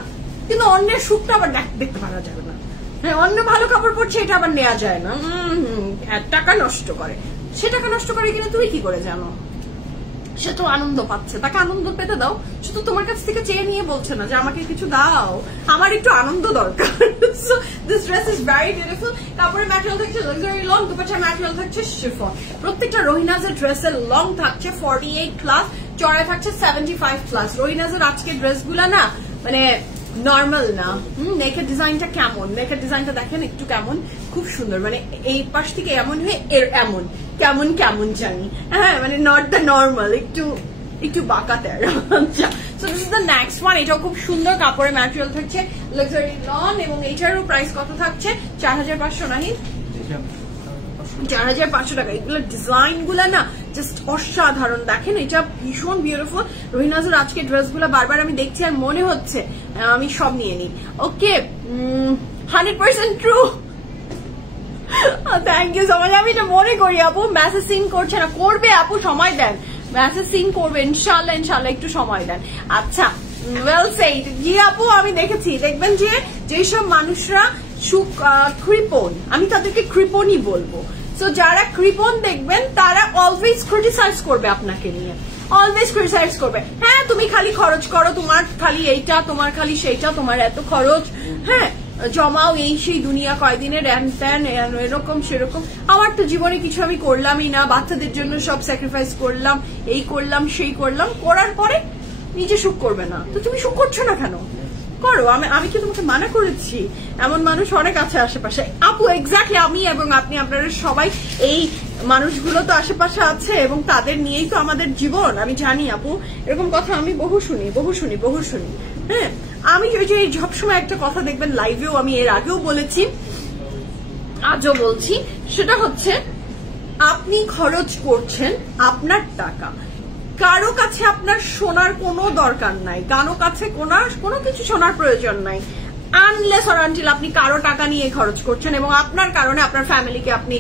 কিন্তু অন্যের সুখটা আবার দেখতে পারা যাবে না। হ্যাঁ, অন্য ভালো কাপড় পরছে, এটা আবার নেওয়া যায় না, টাকা নষ্ট করে। সে টাকা নষ্ট করে কিনা তুমি কি করে জানো? সে তো আনন্দ পাচ্ছে, তাকে আনন্দ পেতে দাও। সে তো তোমার কাছ থেকে চেয়ে নিয়ে বলছে না যে আমাকে কিছু দাও, আমার একটু আনন্দ দরকার। So this dress is very beautiful. কাপড়ের ম্যাটেরিয়াল থাকছে লাক্সারি লং, দুপাট্টার ম্যাটেরিয়াল থাকছে শিফন। প্রত্যেকটা রহিনাজের ড্রেসের লং থাকছে 48+, চড়ায় থাকছে 75+। রহিনাজের আজকের ড্রেসগুলা না মানে নর্মাল না। নেকের ডিজাইনটা কেমন, নেকের ডিজাইনটা দেখেন একটু কেমন, খুব সুন্দর, মানে এই পাশ থেকে এমন হয়ে এমন কেমন জানি। হ্যাঁ, মানে নট দ্য নর্মাল, একটু বাঁকাতে। So this is the next one. এটাও খুব সুন্দর, কাপড়ের ম্যাটেরিয়াল থাকছে লাক্সারি লন, এবং এইটারও প্রাইস কত থাকছে? 4500 নাহি 4500 টাকা। এগুলো ডিজাইন গুলা না জাস্ট অসাধারণ। দেখেন, এটা ভীষণ বিউটিফুল। রহিনাজের আজকে ড্রেস গুলা বারবার আমি দেখছি আর মনে হচ্ছে আমি সব নিয়ে নিই। Okay, 100% true. Thank you so much. আমি এটা মনে করি। আপু মেসেজ সিন করছে না, করবে আপু, সময় দেন, মেসেজ সিন করবে ইনশাল্লাহ, একটু সময় দেন। আচ্ছা, ওয়েল সেইড। জি আপু, আমি দেখেছি। দেখবেন যে যেসব মানুষরা কৃপণ, আমি তাদেরকে কৃপণই বলবো। সো যারা কৃপণ দেখবেন তারা অলওয়েজ ক্রিটিসাইজ করবে আপনাকে নিয়ে, অলওয়েজ ক্রিটিসাইজ করবে। হ্যাঁ, তুমি খালি খরচ করো, তোমার খালি এইটা, তোমার খালি সেইটা, তোমার এত খরচ, হ্যাঁ জমাও, এই সেই দুনিয়া কয়দিনের ত্যান এরকম সেরকম। আমার তো জীবনে কিছু আমি করলামই না, বাচ্চাদের জন্য সব স্যাক্রিফাইস করলাম, এই করলাম সেই করলাম, করার পরে নিজে সুখ করবে না। তো তুমি সুখ করছো না কেন? করো। আমি কি তোমাকে মানা করেছি? এমন মানুষ অনেক আছে আশেপাশে আপু। এক্স্যাক্টলি, আমি এবং আপনি, আপনারা সবাই এই মানুষগুলো তো আশেপাশে আছে, এবং তাদের নিয়েই তো আমাদের জীবন। আমি জানি আপু, এরকম কথা আমি বহু শুনি। হ্যাঁ, আমি ওই যে সবসময় একটা কথা দেখবেন লাইভেও, আমি এর আগেও বলেছি, আজও বলছি, সেটা হচ্ছে আপনি খরচ করছেন আপনার টাকা, কারো কাছে আপনার শোনার কোনো দরকার নাই, কারো কাছে কোনো কিছু শোনার প্রয়োজন নাই, আনলেস অর আনটিল আপনি কারো টাকা নিয়ে খরচ করছেন এবং আপনার কারণে আপনার ফ্যামিলিকে আপনি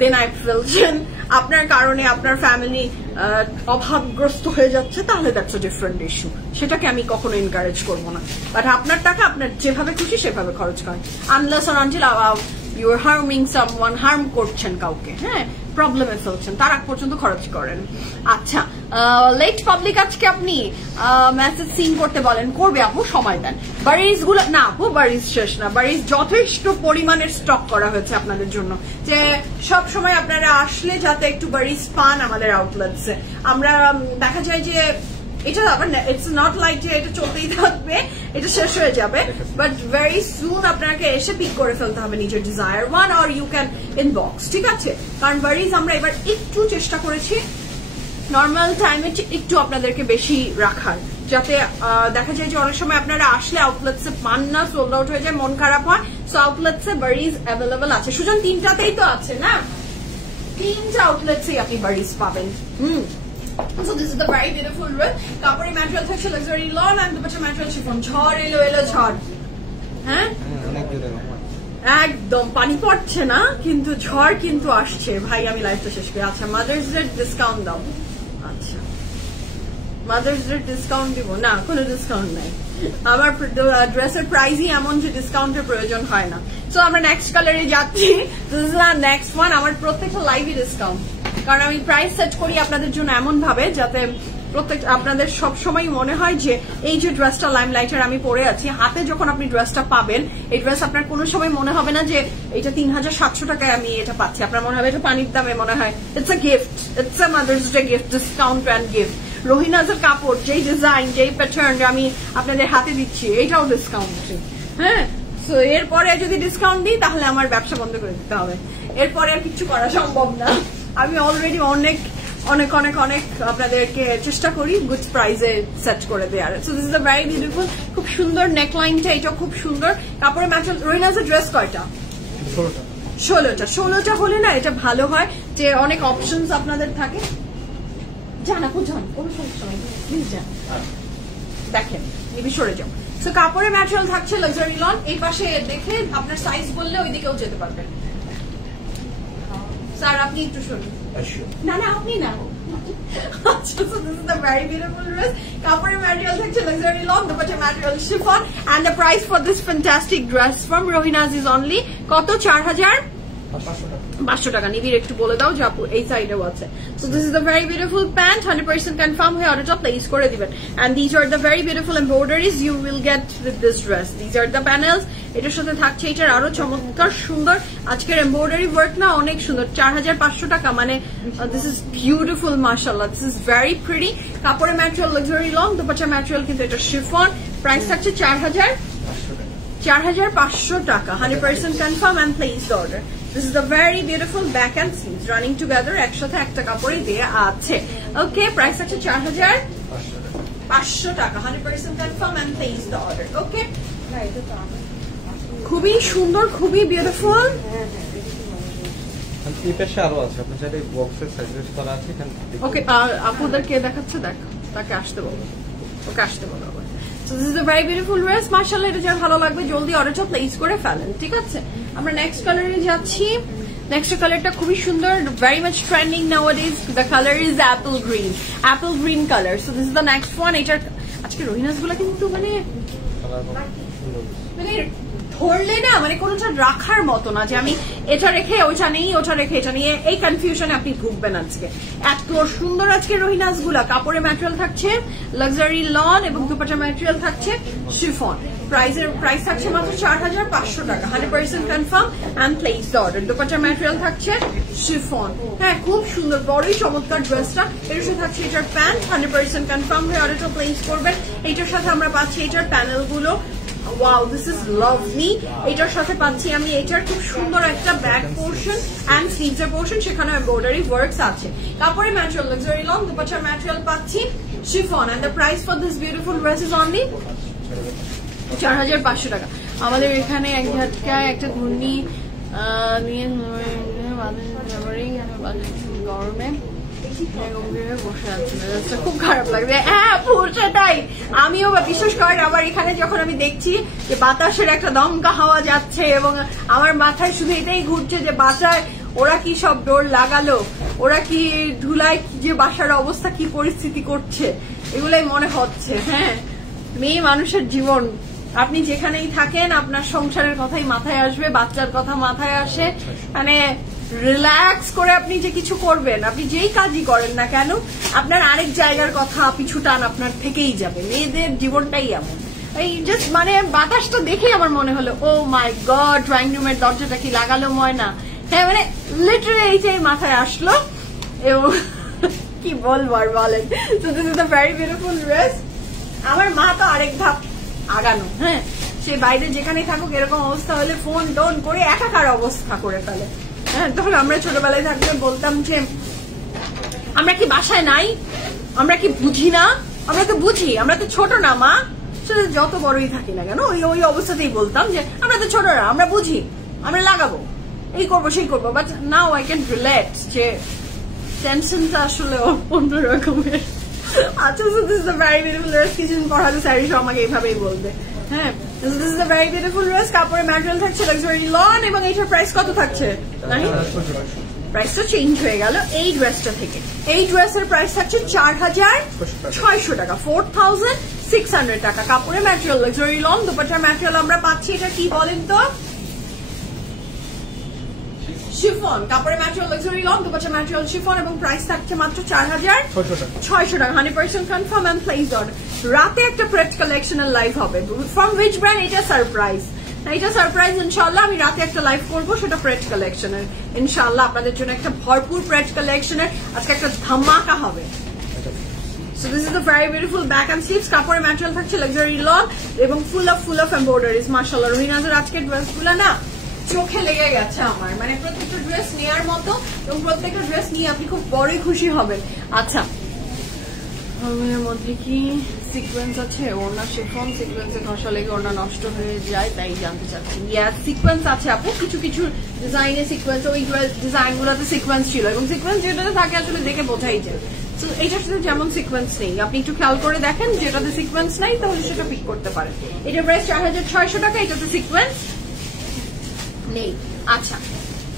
বেনায় ফেলছেন, আপনার কারণে আপনার ফ্যামিলি অভাবগ্রস্ত হয়ে যাচ্ছে, তাহলে দ্যাটস আ ডিফারেন্ট ইস্যু। সেটাকে আমি কখনো এনকারেজ করবো না। বাট আপনার টাকা আপনার যেভাবে খুশি সেভাবে খরচ করেন, unless or until you are harming someone, harm করছেন কাউকে, হ্যাঁ প্রবলেমে ফেলছেন, তার আগ পর্যন্ত খরচ করেন। আচ্ছা, লেট পাবলিক আজকে আপনি মেসেজ সিন করতে বলেন, করবে আপু, সময় দেন। বারিজ গুলো না আপু, বারিজ শেষ না, বারিজ যথেষ্ট পরিমাণের স্টক করা হয়েছে আপনাদের জন্য, যে সব সময় আপনারা আসলে যাতে একটু বারিজ পান আমাদের আউটলেটসে। আমরা দেখা যায় যে এটা আবার ইটস নট লাইক যে এটা চলতেই থাকবে, এটা শেষ হয়ে যাবে, বাট ভেরি সুন আপনাকে এসে পিক করে ফেলতে হবে নিজের desire one, or you can inbox, ঠিক আছে? কারণ বারিজ আমরা এবার একটু চেষ্টা করেছি নর্মাল টাইমে একটু আপনাদেরকে বেশি রাখার, যাতে দেখা যায় যে অনেক সময় আপনারা আসলে আউটলেটসে পান না, সোল্ড আউট হয়ে যায়, মন খারাপ হয়। সো আউটলেটসে বারিজ অ্যাভেলেবল আছে। সুজন 3টাতেই তো আছে না, 3টা আউটলেটসেই আপনি বারিজ পাবেন। So this is the very beautiful dress. কাপড়ের ম্যাটেরিয়াল থাকছে লাক্সারি লন, এন্ড দুপাট্টার ম্যাটেরিয়াল শিফন। ঝড় এলো ঝড়, হ্যাঁ একদম পানি পড়ছে না, কিন্তু ঝড় কিন্তু আসছে। ভাই আমি লাইভটা শেষ করি। আচ্ছা, মাদার্স ডে ডিসকাউন্ট দাও। আচ্ছা, মাদার্স ডে ডিসকাউন্ট দিব না, কোনো ডিসকাউন্ট নাই। আমার ড্রেসের প্রাইসই এমন যে ডিসকাউন্টের প্রয়োজন হয় না। সো আমরা নেক্সট কালারে যাচ্ছি। নেক্সট ওয়ান, আমার প্রত্যেকটা লাইভই ডিসকাউন্ট, কারণ আমি প্রাইস সেট করি আপনাদের জন্য এমন ভাবে যাতে প্রত্যেক আপনাদের সব সময় মনে হয় যে এই যে ড্রেসটা লাইমলাইটের আমি পরে আছি, হাতে যখন আপনি ড্রেসটা পাবেন, এই ড্রেস আপনার কোনো সময় মনে হবে না যে এটা 3700 টাকায় আমি এটা পাচ্ছি। আপনার মনে হবে এটা পানির দামে মনে হয়। It's a gift, it's a mother's day gift, discount and gift. রোহিনাজের কাপড়, যেই ডিজাইন, যেই প্যাটার্ন আমি আপনাদের হাতে দিচ্ছি, এইটাও ডিসকাউন্ট। হ্যাঁ, তো এরপরে যদি ডিসকাউন্ট দিই তাহলে আমার ব্যবসা বন্ধ করে দিতে হবে। এরপরে আর কিছু করা সম্ভব না। আমি অলরেডি অনেক অনেক অনেক অনেক আপনাদেরকে চেষ্টা করি গুডস প্রাইসে সেট করে দেওয়ার। So this is a very beautiful, খুব সুন্দর নেকলাইনটা, এটা খুব সুন্দর কাপড়ের ম্যাটেরিয়াল। রোহিনাজের ড্রেস কয়টা? 16টা হলে না এটা ভালো হয় যে অনেক অপশনস আপনাদের থাকে। যান আপু যান, কোনো সমস্যা নেই, প্লিজ যান, দেখেন নিবি সরে যাও। সো কাপড়ের ম্যাটেরিয়াল থাকছে লাক্সারি লন। এই পাশে দেখে আপনার সাইজ বললে ওই দিকেও যেতে পারবেন। স্যার আপনি একটু শুনুন। না না আপনি না। আচ্ছা, so this is the very beautiful dress. Kapoor material থাকছে luxury long, dupatta material chiffon, and the price for this fantastic dress from Rohinaz is only কত? 4500 টাকা। নিবির একটু বলে দাও যে আপু এই সাইডেও আছে। So this is the very beautiful pant, 100% confirm হয়ে অর্ডারটা প্লেস করে দিবেন। And these are the very beautiful embroideries you will get with this dress. These are the panels. এটার সাথে থাকছে এটার আরো চমৎকার সুন্দর আজকের এমব্রয়ডারি ওয়ার্ক, না অনেক সুন্দর। 4500 টাকা মানে দিস ইজ বিউটিফুল, মাশাআল্লাহ, দিস ইজ ভেরি প্রিটি। কাপড়ের material luxury lawn, dupatta material কিন্তু এটা শিফন। প্রাইস থাকছে 4500 টাকা, 100% confirm and place the order. This is the very beautiful back and sleeves running together, একসাথে একটা কাপড়ে দেয়া আছে। ওকে, প্রাইস আছে 4500 টাকা, 100% confirm and place the order. ওকে, খুবই সুন্দর, খুবই বিউটিফুল। এই পাশে আরো আছে, আপনার সাথে বক্সের সাইজ করা আছে এখানে। ওকে, আপুদেরকে দেখাচ্ছে, দেখ তাকে আসতে বলো, ওকে আসতে বলো। So this is a very beautiful dress, মাশাআল্লাহ, এটা যার ভালো লাগবে জলদি অর্ডারটা প্লেস করে ফেলেন, ঠিক আছে? আমরা নেক্সট কালারে যাচ্ছি। নেক্সট কালারটা খুবই সুন্দর, very much trending nowadays. The color is apple green color. So this is the next one. এটার আজকে রোহিনাস গুলা কিন্তু মানে ধরলে না মানে কোনটা রাখার মতো না, যে আমি এটা রেখে ওইটা নেই, ওটা রেখে এটা নিয়ে, এই কনফিউশনে আপনি ভুগবেন আজকে। এত সুন্দর আজকে রোহিনাস গুলা। কাপড়ের ম্যাটেরিয়াল থাকছে লাক্সারি লন এবং দুপাট্টা ম্যাটেরিয়াল থাকছে শিফন। প্রাইস থাকছে মাত্র 4500 টাকা, 100% confirm and place the order. Dupatta material থাকছে শিফন। হ্যাঁ, খুব সুন্দর, বড়ই চমৎকার ড্রেসটা। এর সাথে থাকছে এটার প্যান্ট, 100% কনফার্ম হয়ে অর্ডারটা প্লেস করবেন। এইটার সাথে আমরা পাচ্ছি এটার প্যানেল গুলো। Wow, this is lovely. এটার সাথে পাচ্ছি আমি এটার খুব সুন্দর একটা ব্যাক পোর্শন এন্ড স্লিভস এর পোর্শন, সেখানে এমব্রয়ডারি ওয়ার্কস আছে। কাপড়ের ম্যাটেরিয়াল লাক্সারি লং, দুপাট্টার ম্যাটেরিয়াল পাচ্ছি chiffon, and the price for this beautiful dress is only 4500 টাকা। আমাদের এখানে এক ঝাটকায় একটা ঘূর্ণি নিয়ে গরমে বসে আছে, খুব খারাপ লাগছে। হ্যাঁ, সেটাই আমিও বিশেষ করে আবার এখানে যখন আমি দেখছি যে বাতাসের একটা দমকা হাওয়া যাচ্ছে এবং আমার মাথায় শুধু এটাই ঘুরছে যে বাসায় ওরা কি সব ডোর লাগালো, ওরা কি ধুলায় যে বাসার অবস্থা কি পরিস্থিতি করছে, এগুলাই মনে হচ্ছে। হ্যাঁ, মেয়ে মানুষের জীবন, আপনি যেখানেই থাকেন আপনার সংসারের কথাই মাথায় আসবে, বাচ্চার কথা মাথায় আসে। মানে রিল্যাক্স করে আপনি যে কিছু করবেন, আপনি যেই কাজই করেন না কেন, আপনার আরেক জায়গার কথা পিছু টান আপনার থেকেই যাবে। মেয়েদের জীবনটাই এমন। এই জাস্ট মানে বাতাসটা দেখে আমার মনে হলো ও মাই গড, ড্রয়িং রুমের দরজাটা কি লাগালো ময়না। হ্যাঁ, মানে লিটারালি এইটাই মাথায় আসলো এবং কি বলবো আর বলেন। So this is a very beautiful dress. আমার মা তো আরেক ধাপ আগানো। হ্যাঁ, সে বাইরে যেখানেই থাকুক এরকম অবস্থা হলে ফোন টোন করে একাকার অবস্থা করে ফেলে। হ্যাঁ, তখন আমরা ছোটবেলায় থাকলে বলতাম যে আমরা কি বাসায় নাই, আমরা কি বুঝি না? আমরা তো বুঝি, আমরা তো ছোট না মা, যত বড়ই থাকি না কেন ওই অবস্থাতেই বলতাম যে আমরা তো ছোট না, আমরা বুঝি, আমরা লাগাবো, এই করবো সেই করবো। But now I can relate যে টেনশনটা আসলে অন্যরকমের। আচ্ছা, this is a very beautiful dress. কিছুদিন পর হয়তো স্যারি আমাকে এইভাবেই বলবে। হ্যাঁ, this is a very beautiful dress. কাপড়ের ম্যাটেরিয়াল থাকছে লাক্সারি লন এবং এইটার প্রাইস কত থাকছে? প্রাইসটা চেঞ্জ হয়ে গেল এই ড্রেসটা থেকে। এই ড্রেসের প্রাইস থাকছে 4600 টাকা, 4600 600 টাকা। কাপড়ের ম্যাটেরিয়াল লাক্সারি লং, দুপাট্টার ম্যাটেরিয়াল আমরা পাচ্ছি এটা কি বলেন তো, শিফন। কাপড়ের ম্যাটেরিয়াল লাক্সারি লং, দুপাট্টার ম্যাটেরিয়াল শিফন এবং প্রাইস থাকছে মাত্র 4600 টাকা। 100% কনফার্ম এন্ড প্লেস অর্ডার। রাতে একটা প্রেট কালেকশনের লাইভ হবে, ফ্রম হুইচ ব্র্যান্ড, এটা সারপ্রাইজ, এটা সারপ্রাইজ। ইনশাআল্লাহ আমি রাতে একটা লাইভ করবো, সেটা প্রেট কালেকশনের। ইনশাআল্লাহ আপনাদের জন্য একটা ভরপুর প্রেট কালেকশনের আজকে একটা ধামাকা হবে। So this is a very beautiful back and sleeves. কাপড়ের ম্যাটেরিয়াল থাকছে লাক্সারি লং এবং ফুল অফ এমব্রয়ডারিজ। মাশাআল্লাহ রুহিনাজের আজকের ড্রেসগুলো না চোখে লেগে গেছে আমার, মানে প্রত্যেকটা ড্রেস নেওয়ার মতো এবং প্রত্যেকটা ড্রেস নিয়ে আপনি খুব বড়ই খুশি হবেন। আচ্ছা, এর মধ্যে কি সিকোয়েন্স আছে? ওড়না শিফন, সিকোয়েন্সে ঘষা লেগে ওড়না নষ্ট হয়ে যায়, তাই জানতে চাচ্ছি। ইয়াস, সিকোয়েন্স আছে আপু, কিছু কিছু ডিজাইনে সিকোয়েন্স, ওই ডিজাইন গুলোতে সিকোয়েন্স ছিল এবং সিকোয়েন্স যেটাতে থাকে আসলে দেখে বোঝাই যায়। তো এইটার সাথে যেমন সিকোয়েন্স নেই, আপনি একটু খেয়াল করে দেখেন, যেটাতে সিকোয়েন্স নাই তাহলে সেটা পিক করতে পারেন। এটার প্রাইস 4600 টাকা, এটাতে সিকোয়েন্স নেই। আচ্ছা,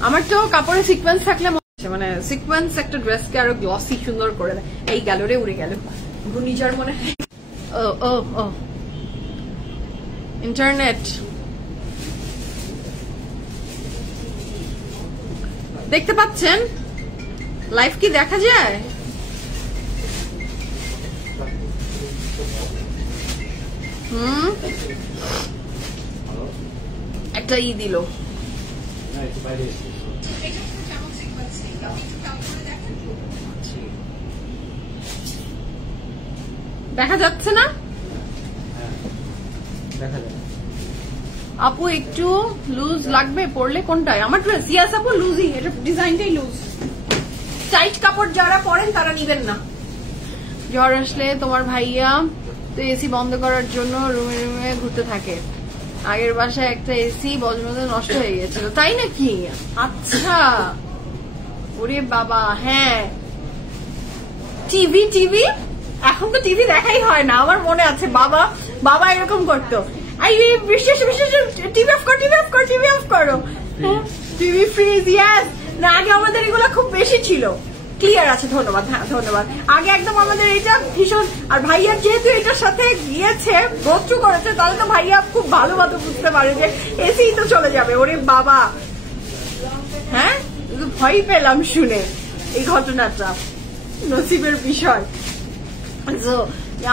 আমার তো কাপড়ে সিকোয়েন্স থাকলে মানে সিকোয়েন্স একটা ড্রেসকে আরো গ্লসি সুন্দর করে দেয়। এই গেল রে, উড়ে গেল, ঘূর্ণিঝড় মনে হয়। ও ইন্টারনেট দেখতে পাচ্ছেন? লাইভ কি দেখা যায়? একটা দিল দেখা যাচ্ছে না আপু? একটু লুজ লাগবে পরলে কোনটায়? আমার ড্রেস ইয়াস আপু লুজই, এটা ডিজাইনটাই লুজ। টাইট কাপড় যারা পরেন তারা নিবেন না। জ্বর আসলে তোমার ভাইয়া তো এসি বন্ধ করার জন্য রুমে রুমে ঘুরতে থাকে। আগের বাসায় একটা এসি বজ্রমধ্যে নষ্ট হয়ে গেছিল, তাই নাকি? আচ্ছা, ওরে বাবা। হ্যাঁ, টিভি এখন তো টিভি দেখাই হয় না। আমার মনে আছে বাবা এরকম করতো, বিশেষ টিভি অফ করো, টিভি ফ্রিজ। ইয়াস না, আগে আমাদের এগুলো খুব বেশি ছিল। ক্লিয়ার আছে, ধন্যবাদ। হ্যাঁ ধন্যবাদ। আগে একদম আমাদের এটা ভীষণ, আর ভাইয়া যেহেতু এটার সাথে গিয়েছে, গোত্র করেছে, তাহলে তো ভাইয়া খুব ভালো মতো বুঝতে পারে যে এসি তো চলে যাবে। ওরে বাবা, হ্যাঁ ভয় পেলাম শুনে এই ঘটনাটা, নসিবের বিষয়।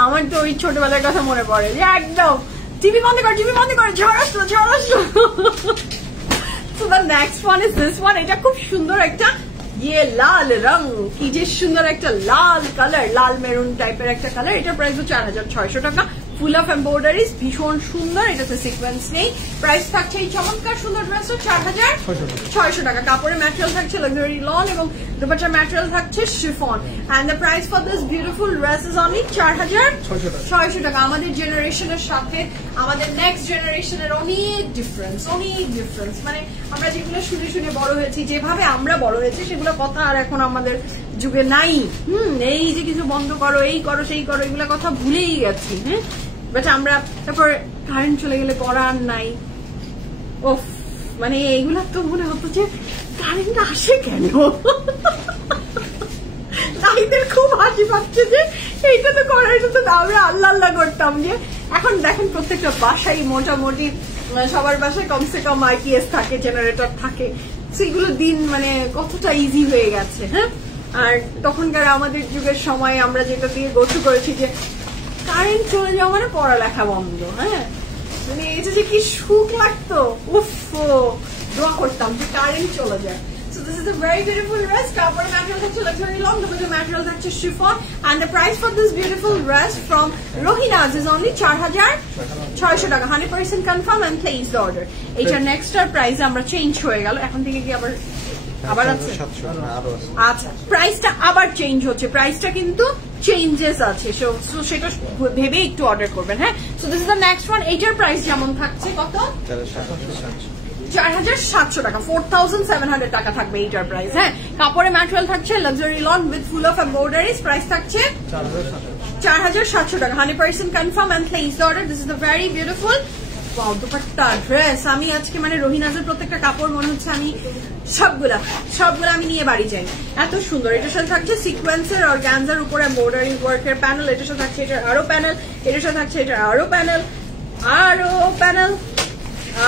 আমার তো ওই ছোটবেলার কথা মনে পড়ে যে একদম টিভি বন্ধ কর, ঝড় আসলো। So the next one is this one. এটা খুব সুন্দর একটা লাল রং, কি যে সুন্দর একটা লাল কালার, লাল মেরুন টাইপের একটা কালার। এটা প্রাইস 4600 টাকা। ফুল অফ এমব্রয়ডারিজ, ভীষণ সুন্দর। এটাতে সিকোয়েন্স নেই। প্রাইস থাকছে এই চমৎকার সুন্দর ড্রেসটা 4600 টাকা। কাপড়ের ম্যাটেরিয়াল থাকছে লাক্সারি লন এবং দুপাট্টার ম্যাটেরিয়াল থাকছে chiffon. And the price for this beautiful dress is only 4600 টাকা। আমাদের জেনারেশনের সাথে আমাদের নেক্সট জেনারেশনের অনেক ডিফারেন্স। মানে আমরা যেগুলো শুনে বড় হয়েছি, যেভাবে আমরা বড় হয়েছি, সেগুলো কথা আর এখন আমাদের যুগে নাই। এই যে কিছু বন্ধ করো, এই করো, সেই করো, এগুলো কথা ভুলেই গেছি। হ্যাঁ, বাট আমরা তারপর কারেন্ট চলে গেলে করার নাই। ওফ, মানে এইগুলা তো মনে হতো যে কারেন্ট আসে কেন। তাইদের খুব হাসি পাচ্ছে যে এইটা তো করার, এটা তো আমরা আল্লাহ করতাম। যে এখন দেখেন প্রত্যেকটা বাসায় মোটামুটি সবার বাসায় কমসে কম IPS থাকে, জেনারেটর থাকে। সেগুলো দিন মানে কতটা ইজি হয়ে গেছে। হ্যাঁ, আর তখনকার আমাদের যুগের সময় আমরা যেটা দিয়ে গোছু করেছি যে কারেন্ট চলে যাওয়া মানে পড়ালেখা বন্ধ। হ্যাঁ, মানে এটা যে কি সুখ লাগতো, উফ, দোয়া করতাম যে কারেন্ট চলে যায়। So this is a very beautiful dress. Kapoor material থাকছে luxury long, the material থাকছে chiffon, and the price for this beautiful dress from Rohinaz is only 4600 টাকা। 100% confirm and place the order. এটার next price আমরা চেঞ্জ হয়ে গেল। এখন থেকে কি আবার আছে? আচ্ছা, প্রাইসটা আবার চেঞ্জ হচ্ছে, প্রাইসটা কিন্তু চেঞ্জেস আছে, সো সেটা ভেবে একটু অর্ডার করবেন। হ্যাঁ, so this is the next one. এইটার প্রাইস যেমন থাকছে কত? 4700 টাকা, 4700 টাকা থাকবে এইটার প্রাইস। হ্যাঁ, কাপড়ের ম্যাটেরিয়াল থাকছে luxury lawn with full of embroideries. Price থাকছে 4700 টাকা। 100% confirm and place order. This is the very beautiful wow dupatta dress আমি আজকে মানে রহিনাজের প্রত্যেকটা কাপড় মনে হচ্ছে আমি সবগুলা আমি নিয়ে বাড়ি যাই, এত সুন্দর। এটার সাথে থাকছে সিকোয়েন্সের অর্গানজার উপরে এমব্রয়ডারি ওয়ার্কের প্যানেল, এটার সাথে থাকছে এটার আরো প্যানেল, এটার সাথে থাকছে এটার আরো প্যানেল, আরো প্যানেল,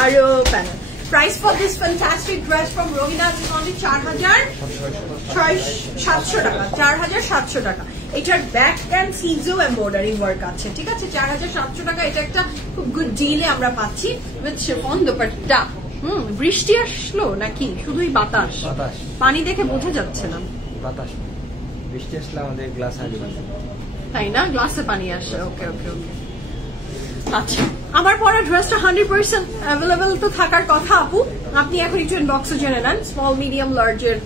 আরো panel. Price for this fantastic dress from Rohinaz is only 4,700 টাকা, 4,700 টাকা। এটার ব্যাক এন্ড স্লিভসেও এমব্রয়ডারি ওয়ার্ক আছে, ঠিক আছে, 4,700 টাকা। এটা একটা খুব গুড ডিলে আমরা পাচ্ছি উইথ শিফন দুপাট্টা। বৃষ্টি আসলো নাকি শুধুই বাতাস? পানি দেখে বোঝা যাচ্ছে না। বাতাস বৃষ্টি আসলে আমাদের গ্লাস আসবে, তাই না? গ্লাসে পানি আসে। ওকে ওকে ওকে, আচ্ছা। আমার পরা ড্রেসটা 100% অ্যাভেলেবল তো থাকার কথা আপু, আপনি এখন একটু ইনবক্সে জেনে নেন। স্মল মিডিয়াম লার্জের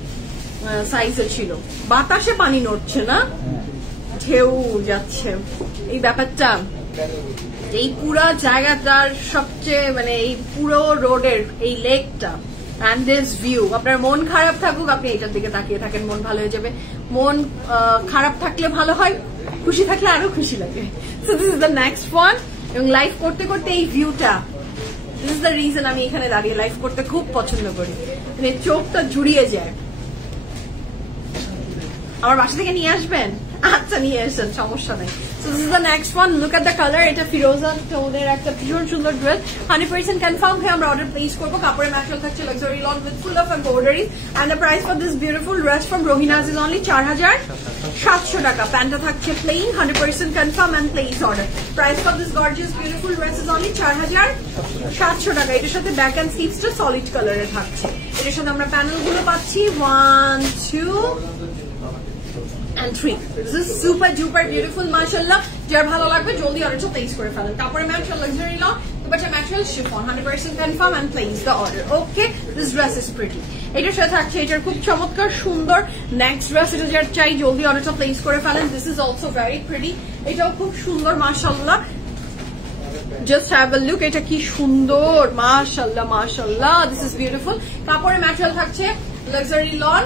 সাইজের ছিল। বাতাসে পানি নড়ছে না, ঢেউ যাচ্ছে। এই ব্যাপারটা এই পুরো জায়গাটার সবচেয়ে মানে এই পুরো রোডের এই লেকটা and this view, আপনার মন খারাপ থাকুক আপনি এটার দিকে তাকিয়ে থাকেন, মন ভালো হয়ে যাবে। মন খারাপ থাকলে ভালো হয়, খুশি থাকলে আরো খুশি লাগে। So this is the next one. এবং লাইভ করতে করতে এই ভিউটা, দিস ইজ দ্য রিজন আমি এখানে দাঁড়িয়ে লাইভ করতে খুব পছন্দ করি, মানে চোখটা জুড়িয়ে যায়। আমার বাসা থেকে নিয়ে আসবেন? আচ্ছা নিয়ে আসেন, সমস্যা নেই। So this is the next one. Look at the color. এটা ফিরোজা টোনের একটা ভীষণ সুন্দর ড্রেস, 100% কনফার্ম হয়ে আমরা অর্ডার প্লেস করবো। কাপড়ের ম্যাটেরিয়াল থাকছে luxury lawn with full of embroidery and the price for this beautiful dress from Rohinaz is only 4,700 টাকা। প্যান্টটা থাকছে plain, 100% confirm and place order. Price for this gorgeous beautiful dress is only 4,700 টাকা। এটার সাথে ব্যাক এন্ড স্লিভসটা সলিড কালারে থাকছে। এটার সাথে আমরা প্যানেল গুলো পাচ্ছি 1, 2 and 3. This is super duper beautiful, mashallah. যার ভালো লাগবে জলদি অর্ডারটা প্লেস করে ফেলেন। কাপড়ের material luxury lawn, dupatta material chiffon, 100% confirm and place the order. Okay, this dress is pretty. এটার সাথে থাকছে এটার খুব চমৎকার সুন্দর নেক্সট ড্রেস। এটা যার চাই জলদি অর্ডারটা প্লেস করে ফেলেন। This is also very pretty. এটাও খুব সুন্দর মাশাআল্লাহ। Just have a look, এটা কি সুন্দর মাশাআল্লাহ মাশাআল্লাহ। This is beautiful. কাপড়ের ম্যাটেরিয়াল থাকছে লাক্সারি লন,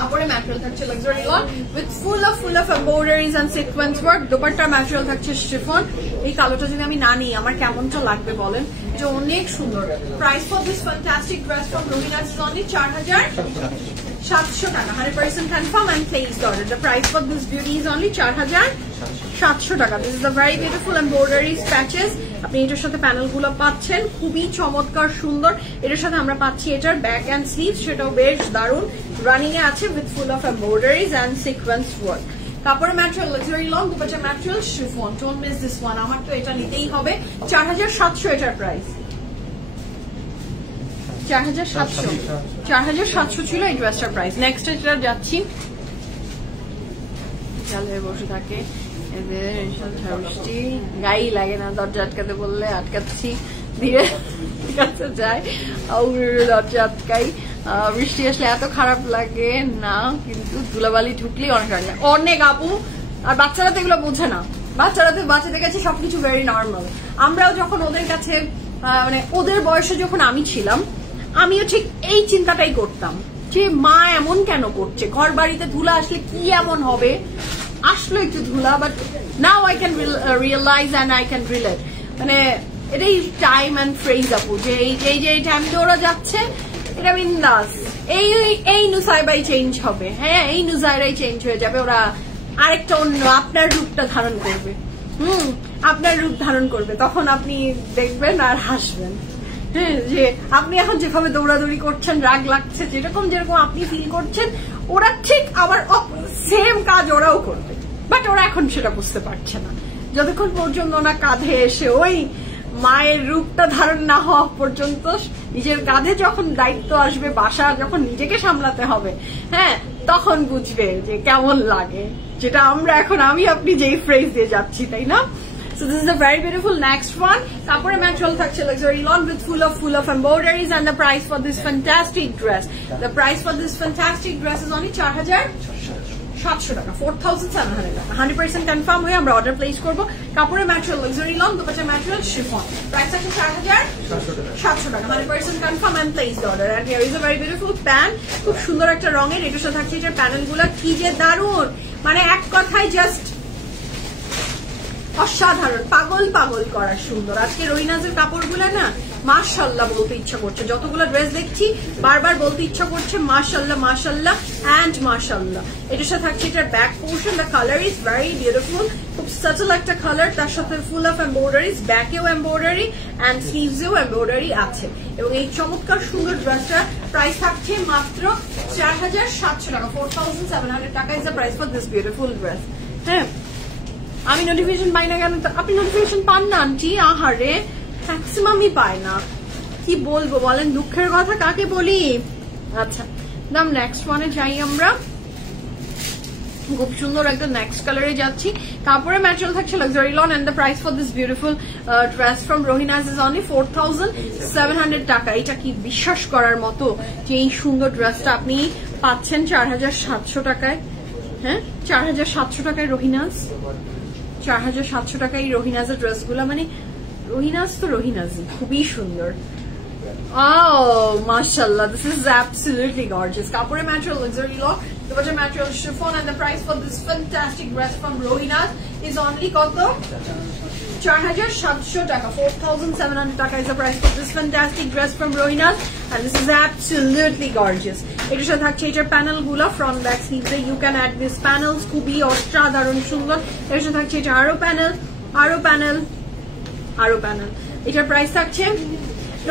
কাপড়ের ম্যাটেরিয়াল থাকছে luxury lawn with full of embroideries and sequence work. দোপাট্টার ম্যাটেরিয়াল থাকছে শিফন। এই কালোটা যদি আমি না নিই আমার কেমনটা লাগবে বলেন, যে অনেক সুন্দর। Price for this fantastic dress from Rohinaz is only 4,700 টাকা, 100% confirm and placed order. The price for this beauty is only 4,700 টাকা। This is the very beautiful embroideries patches. আপনি এটার সাথে প্যানেল গুলো পাচ্ছেন, খুবই চমৎকার সুন্দর। এটার সাথে আমরা পাচ্ছি এটার ব্যাক এন্ড স্লিভ, সেটাও বেশ দারুণ রানিং এ আছে with full of embroideries and sequence work. কাপড়ের material luxury lawn, dupatta material chiffon. Don't miss this one, আমার তো এটা নিতেই হবে। 4,700 এটার প্রাইস, 4,700 ছিল এই ড্রেসটার প্রাইস। নেক্সট এটা যাচ্ছি, চালে বসে থাকে এদের বৃষ্টি, গায়ে লাগে না, দরজা আটকাতে বললে আটকাচ্ছি, ধীরে কাছে যায় দরজা আটকাই। বৃষ্টি আসলে এত খারাপ লাগে না, কিন্তু ধুলাবালি ঢুকলেই অনেক লাগে, অনেক আপু। আর বাচ্চারা তো এগুলো বোঝে না, বাচ্চাদের কাছে সবকিছু ভেরি নর্মাল। আমরাও যখন ওদের কাছে মানে ওদের বয়সে যখন আমি ছিলাম, আমিও ঠিক এই চিন্তাটাই করতাম যে মা এমন কেন করছে, ঘর বাড়িতে ধুলা আসলে কি এমন হবে, আসলো একটু ধুলা, but now I can realise and I can relate. মানে এটাই টাইম অ্যান্ড ফ্রেজ আপু, যে এই টাইমটা ওরা যাচ্ছে এটা বিন্দাস। এই নুসাইবাই চেঞ্জ হবে, হ্যাঁ এই নুসাইরাই চেঞ্জ হয়ে যাবে, ওরা আরেকটা অন্য আপনার রূপটা ধারণ করবে। আপনার রূপ ধারণ করবে, তখন আপনি দেখবেন আর হাসবেন। হ্যাঁ, যে আপনি এখন যেভাবে দৌড়াদৌড়ি করছেন, রাগ লাগছে, যেরকম আপনি ফিল করছেন, ওরা ঠিক আবার সেম কাজ ওরাও করবে, বাট ওরা এখন সেটা বুঝতে পারছে না। যতক্ষণ পর্যন্ত না কাঁধে এসে ওই মায়ের রূপটা ধারণ না হওয়া পর্যন্ত, নিজের কাঁধে যখন দায়িত্ব আসবে, বাসা যখন নিজেকে সামলাতে হবে, হ্যাঁ তখন বুঝবে যে কেমন লাগে, যেটা আমরা এখন আমি আপনি যেই ফ্রেজ দিয়ে যাচ্ছি, তাই না? So this is a very beautiful next one. Kapore material থাকছে luxury lawn with full of embroideries, and the price for this fantastic dress. The price for this fantastic dress is only 4,700 টাকা, 4,700 টাকা। 100% কনফার্ম হয়ে আমরা অর্ডার প্লেস করব। কাপড়ে material luxury lawn, dupatta material chiffon. Price আছে 4,700 টাকা, 100% confirm and place order. And here is a very beautiful pant, খুব সুন্দর একটা রঙের। এটার সাথে থাকছে এটার প্যানেলগুলো কি যে দারুণ, মানে এক কথায় জাস্ট অসাধারণ, পাগল পাগল করা সুন্দর। আজকে রহিনাজের কাপড়গুলো না মাশাআল্লাহ বলতে ইচ্ছা করছে, যতগুলো ড্রেস দেখছি বারবার বলতে ইচ্ছা করছে মাশাআল্লাহ মাশাআল্লাহ অ্যান্ড মাশাআল্লাহ। এটার সাথে থাকছে এটার back portion, the colour is very beautiful, খুব সাটল একটা কালার, তার সাথে ফুল অফ এমব্রয়ডারিজ, ব্যাকেও এমব্রয়ডারি অ্যান্ড স্লিভসেও এমব্রয়ডারি আছে। এবং এই চমৎকার সুন্দর ড্রেসটার প্রাইস থাকছে মাত্র 4700 টাকা, 4700 টাকা is the price for this beautiful dress. হ্যাঁ, আমি নোটিফিকেশন পাই না কেন? আপনি নোটিফিকেশন পান না আন্টি? আহারে, ম্যাক্সিমামই পায় না, কি বলবো বলেন, দুঃখের কথা কাকে বলি। আচ্ছা, দাম নেক্সট ওয়ানে যাই আমরা। খুব সুন্দর একটা নেক্সট কালারে যাচ্ছি। কাপড়ের ম্যাটেরিয়াল থাকছে luxury lawn and the price for this beautiful dress from Rohinaz is only 4700 টাকা। এটা কি বিশ্বাস করার মতো যে এই সুন্দর ড্রেসটা আপনি পাচ্ছেন 4700 টাকায়? হ্যাঁ, 4700 টাকায় রোহিনাজ, 4700 টাকায় এই রোহিনাজের ড্রেসগুলো, মানে রোহিনাজ তো রোহিনাজই, খুবই সুন্দর। Oh, mashallah, this is absolutely gorgeous. Kapore material luxury look, the budget material chiffon, and the price for this fantastic dress from Rohinaz is only koto 4700 taka, 4700 taka is the price for this fantastic dress from Rohinaz, and this is absolutely gorgeous. It is a changer panel gula front back sleeves. You can add these panels, kubi or shadaron shundar. It is a changer arrow panel, arrow panel, arrow panel. It is price থাকছে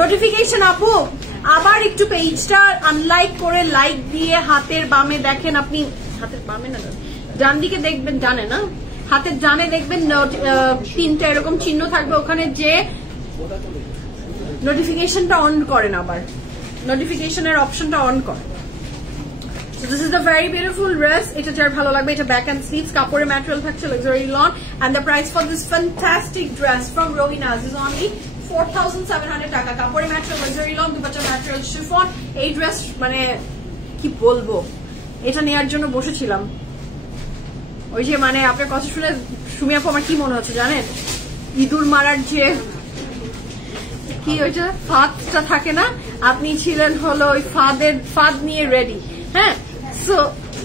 নোটিফিকেশন আপু আবার একটু পেজটা আনলাইক করে লাইক দিয়ে হাতের বামে দেখেন, আপনি হাতের বামে না ডান দিকে দেখবেন, ডানে না, হাতের ডানে দেখবেন তিনটা এরকম চিহ্ন থাকবে, ওখানে যে নোটিফিকেশনটা অন করেন, আবার নোটিফিকেশনের অপশনটা অন করেন। So this is the very beautiful dress. এটা যার ভালো লাগবে, এটা ব্যাক এন্ড স্লিভস, কাপড়ের ম্যাটেরিয়াল থাকছে luxury loan, and the price for this fantastic dress from Rohinaz is only 4700 টাকা। কাপড়ের material luxury lawn, dupatta material chiffon. এই ড্রেস মানে কি বলবো, এটা নেওয়ার জন্য বসেছিলাম। ওই যে মানে আপনার কথা শুনে সুমি আপু আমার কি মনে হচ্ছে জানেন, ইঁদুর মারার যে কি ওইটা ফাঁদটা থাকে না, আপনি ছিলেন হলো ওই ফাঁদ নিয়ে রেডি। হ্যাঁ, সো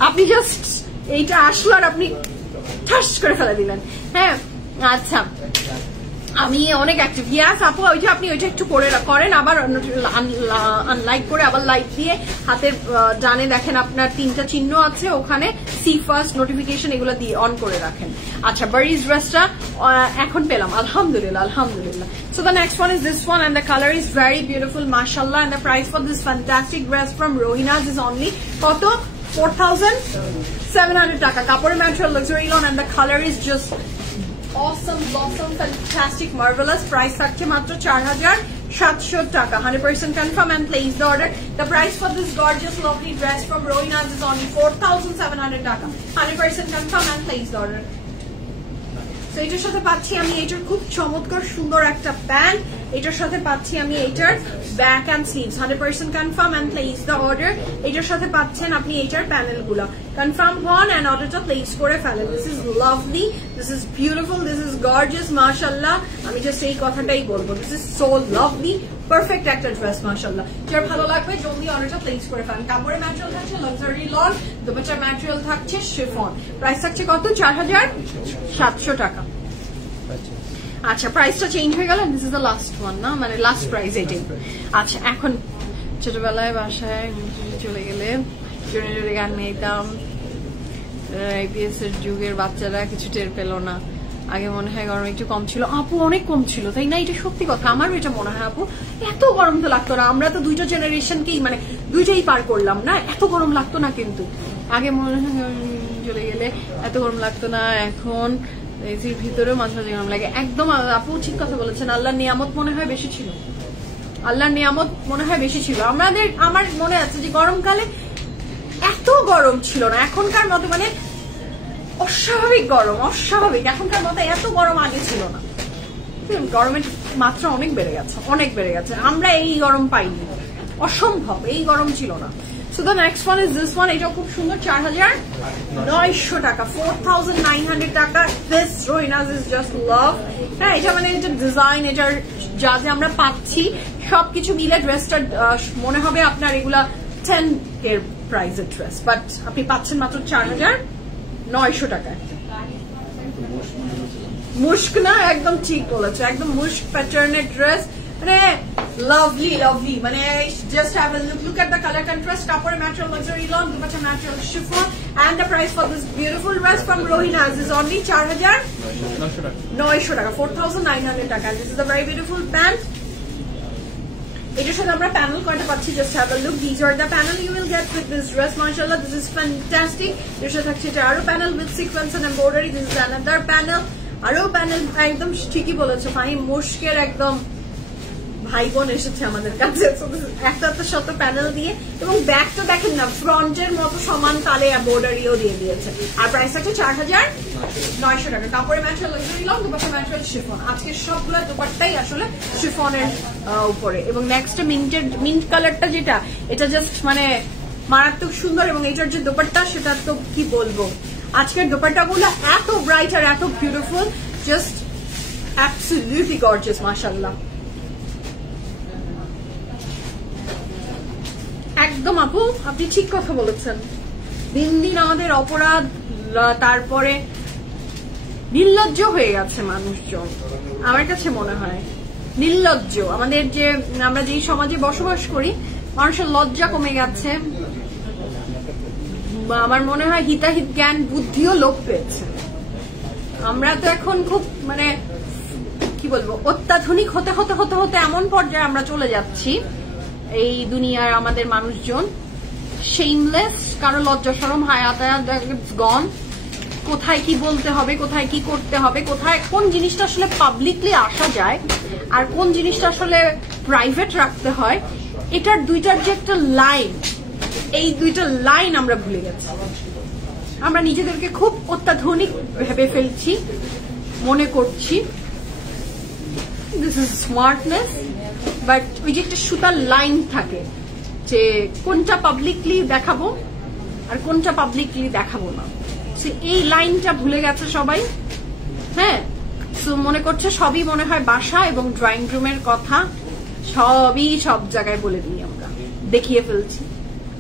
আপনি জাস্ট এইটা আসলো আর আপনি ঠাস করে ফেলে দিলেন। হ্যাঁ, আচ্ছা, আমি অনেক অ্যাক্টিভ। ইয়াস আপু, ওই যে আপনি ওইটা একটু করেন, আবার আনলাইক করে আবার লাইক দিয়ে হাতের ডানে দেখেন আপনার তিনটা চিহ্ন আছে, ওখানে সি ফার্স্ট নোটিফিকেশন এগুলো দিয়ে অন করে রাখেন। আচ্ছা, বারিজ ড্রেসটা এখন পেলাম, আলহামদুলিল্লাহ আলহামদুলিল্লাহ। So the next one is this one, and the color is very beautiful, mashallah, and the price for this fantastic dress from Rohinaz is only কত? 4700 টাকা। কাপড়ের material luxury loan, and the color is just awesome, blossom, fantastic, marvelous. Price থাকছে মাত্র 4700 টাকা। 100% confirm and place the order. The price for this gorgeous lovely dress from Rohinaz is only 4700 টাকা। 100% confirm and place the order. So এটার সাথে পাচ্ছি আমি এটার খুব চমৎকার সুন্দর একটা প্যান্ট, এটার সাথে পাচ্ছি আমি এটার back and sleeves. 100% confirm and place the order. এটার সাথে পাচ্ছেন আপনি এটার প্যানেলগুলো, কনফার্ম হন এন্ড অর্ডারটা প্লেস করে ফেলেন। This is lovely, this is beautiful, this is gorgeous, মাশাআল্লাহ। আমি জাস্ট এই কথাটাই বলবো, this is so lovely, perfect একটা ড্রেস, মাশাআল্লাহ। যার ভালো লাগবে জলদি অর্ডারটা প্লেস করে ফেলেন। কাপড়ের ম্যাটেরিয়াল থাকছে লাক্সারি লন, দুপাট্টার ম্যাটেরিয়াল থাকছে শিফন। প্রাইস থাকছে কত? 4700 টাকা। আচ্ছা, প্রাইসটা চেঞ্জ হয়ে গেল, this is the last one না, মানে লাস্ট প্রাইস এটাই। আচ্ছা, এখন ছোটবেলায় বাসায় চলে গেলে জোরে জোরে গান নিতাম, আইপিএস এর যুগের বাচ্চারা কিছু টের পেল না। আগে মনে হয় গরম একটু কম ছিল, আপু অনেক কম ছিল, তাই না? এটা সত্যি কথা, আমারও এটা মনে হয় আপু, এত গরম তো লাগতো না। আমরা তো দুইটা জেনারেশনকেই মানে দুইটাই পার করলাম না, এত গরম লাগতো না। কিন্তু আগে মনে হয় চলে গেলে এত গরম লাগতো না, এখন এসির ভিতরেও মাঝে মাঝে গরম লাগে। একদম আপু ঠিক কথা বলেছেন, আল্লাহর নিয়ামত মনে হয় বেশি ছিল, আল্লাহর নিয়ামত মনে হয় বেশি ছিল। আমার মনে আছে যে গরমকালে এত গরম ছিল না এখনকার মতো, মানে অস্বাভাবিক গরম, অস্বাভাবিক। এখনকার মতো এত গরম আগে ছিল না। গরমের মাত্রা অনেক বেড়ে গেছে, অনেক বেড়ে গেছে। আমরা এই গরম পাইনি, অসম্ভব, এই গরম ছিল না। So the next one is this one. এটাও খুব সুন্দর, 4900 টাকা, 4900 টাকা। This Rohinaz is just love. হ্যাঁ, এটা মানে এটা ডিজাইন, এটার যা যা আমরা পাচ্ছি সবকিছু মিলে ড্রেসটা মনে হবে আপনার এগুলা 10 এর প্রাইসের ড্রেস, বাট আপনি পাচ্ছেন মাত্র 4900 টাকায়। মুস্ক না, একদম ঠিক বলেছো, একদম মুস্ক প্যাটার্নের ড্রেস, মানে লাভলি লাভলি, মানে just have a look at the color contrast. Kapor material luxury long, dupatta material chiffon, and the price for this beautiful dress from Rohina is only 4,900 টাকা, 4,900 টাকা. This is a very beautiful pant. এটার সাথে আমরা প্যানেল কয়টা পাচ্ছি, just have a look. This are the panel you will get with this dress. মাশাআল্লাহ, দিস ইজ ফ্যান্টাস্টিক. এর সাথে থাকছে এটা আরো panel with sequence and embroidery. This is another panel, আরো প্যানেল. একদম ঠিকই বলেছো ভাই, মুশকের একদম ভাই বোন এসেছে আমাদের কাছে একটা শত প্যানেল দিয়ে, এবং ব্যাকটা দেখেন না, ফ্রন্টের মতো সমান তালে এমব্রয়ডারিও দিয়ে দিয়েছে. আর প্রাইস আছে 4,900 টাকা. কাপড়ের material luxury lawn, dupatta material chiffon. আজকে সবগুলো দুপাট্টাই আসলে শিফনের উপরে. এবং নেক্সট মিন্ট কালারটা যেটা, এটা জাস্ট মানে মারাত্মক সুন্দর, এবং এটার যে দোপাট্টা সেটা তো কি বলবো. আজকের দোপাট্টাগুলো এত ব্রাইট আর এত বিউটিফুল, জাস্ট অ্যাবসলিউটলি গর্জিয়াস. মাশাআল্লাহ, একদম আপু আপনি ঠিক কথা বলেছেন. দিন দিন আমাদের অপরাধ, তারপরে নির্লজ্জ হয়ে গেছে মানুষজন. আমার কাছে মনে হয় নির্লজ্জ. আমাদের যে আমরা যেই সমাজে বসবাস করি, মানুষের লজ্জা কমে গেছে. আমার মনে হয় হিতাহিত জ্ঞান বুদ্ধিও লোপ পেয়েছে. আমরা তো এখন খুব মানে কি বলবো, অত্যাধুনিক হতে হতে হতে হতে এমন পর্যায়ে আমরা চলে যাচ্ছি এই দুনিয়ার আমাদের মানুষজন. শেমলেস, কারো লজ্জা শরম হায়াতায়াত গন. কোথায় কি বলতে হবে, কোথায় কি করতে হবে, কোথায় কোন জিনিসটা আসলে পাবলিকলি আসা যায় আর কোন জিনিসটা আসলে প্রাইভেট রাখতে হয়, এটার দুইটার যে একটা লাইন, এই দুইটা লাইন আমরা ভুলে গেছি. আমরা নিজেদেরকে খুব অত্যাধুনিক ভেবে ফেলছি, মনে করছি দিস ইজ স্মার্টনেস, বাট ওই যে একটা সুতার লাইন থাকে যে কোনটা পাবলিকলি দেখাবো আর কোনটা পাবলিকলি দেখাবো না. এই লাইনটা ভুলে গেছে সবাই. হ্যাঁ, সো মনে করছে সবই মনে হয় বাসা এবং ড্রয়িং রুমের কথা, সবই সব জায়গায় বলে দিই, আমরা দেখিয়ে ফেলছি.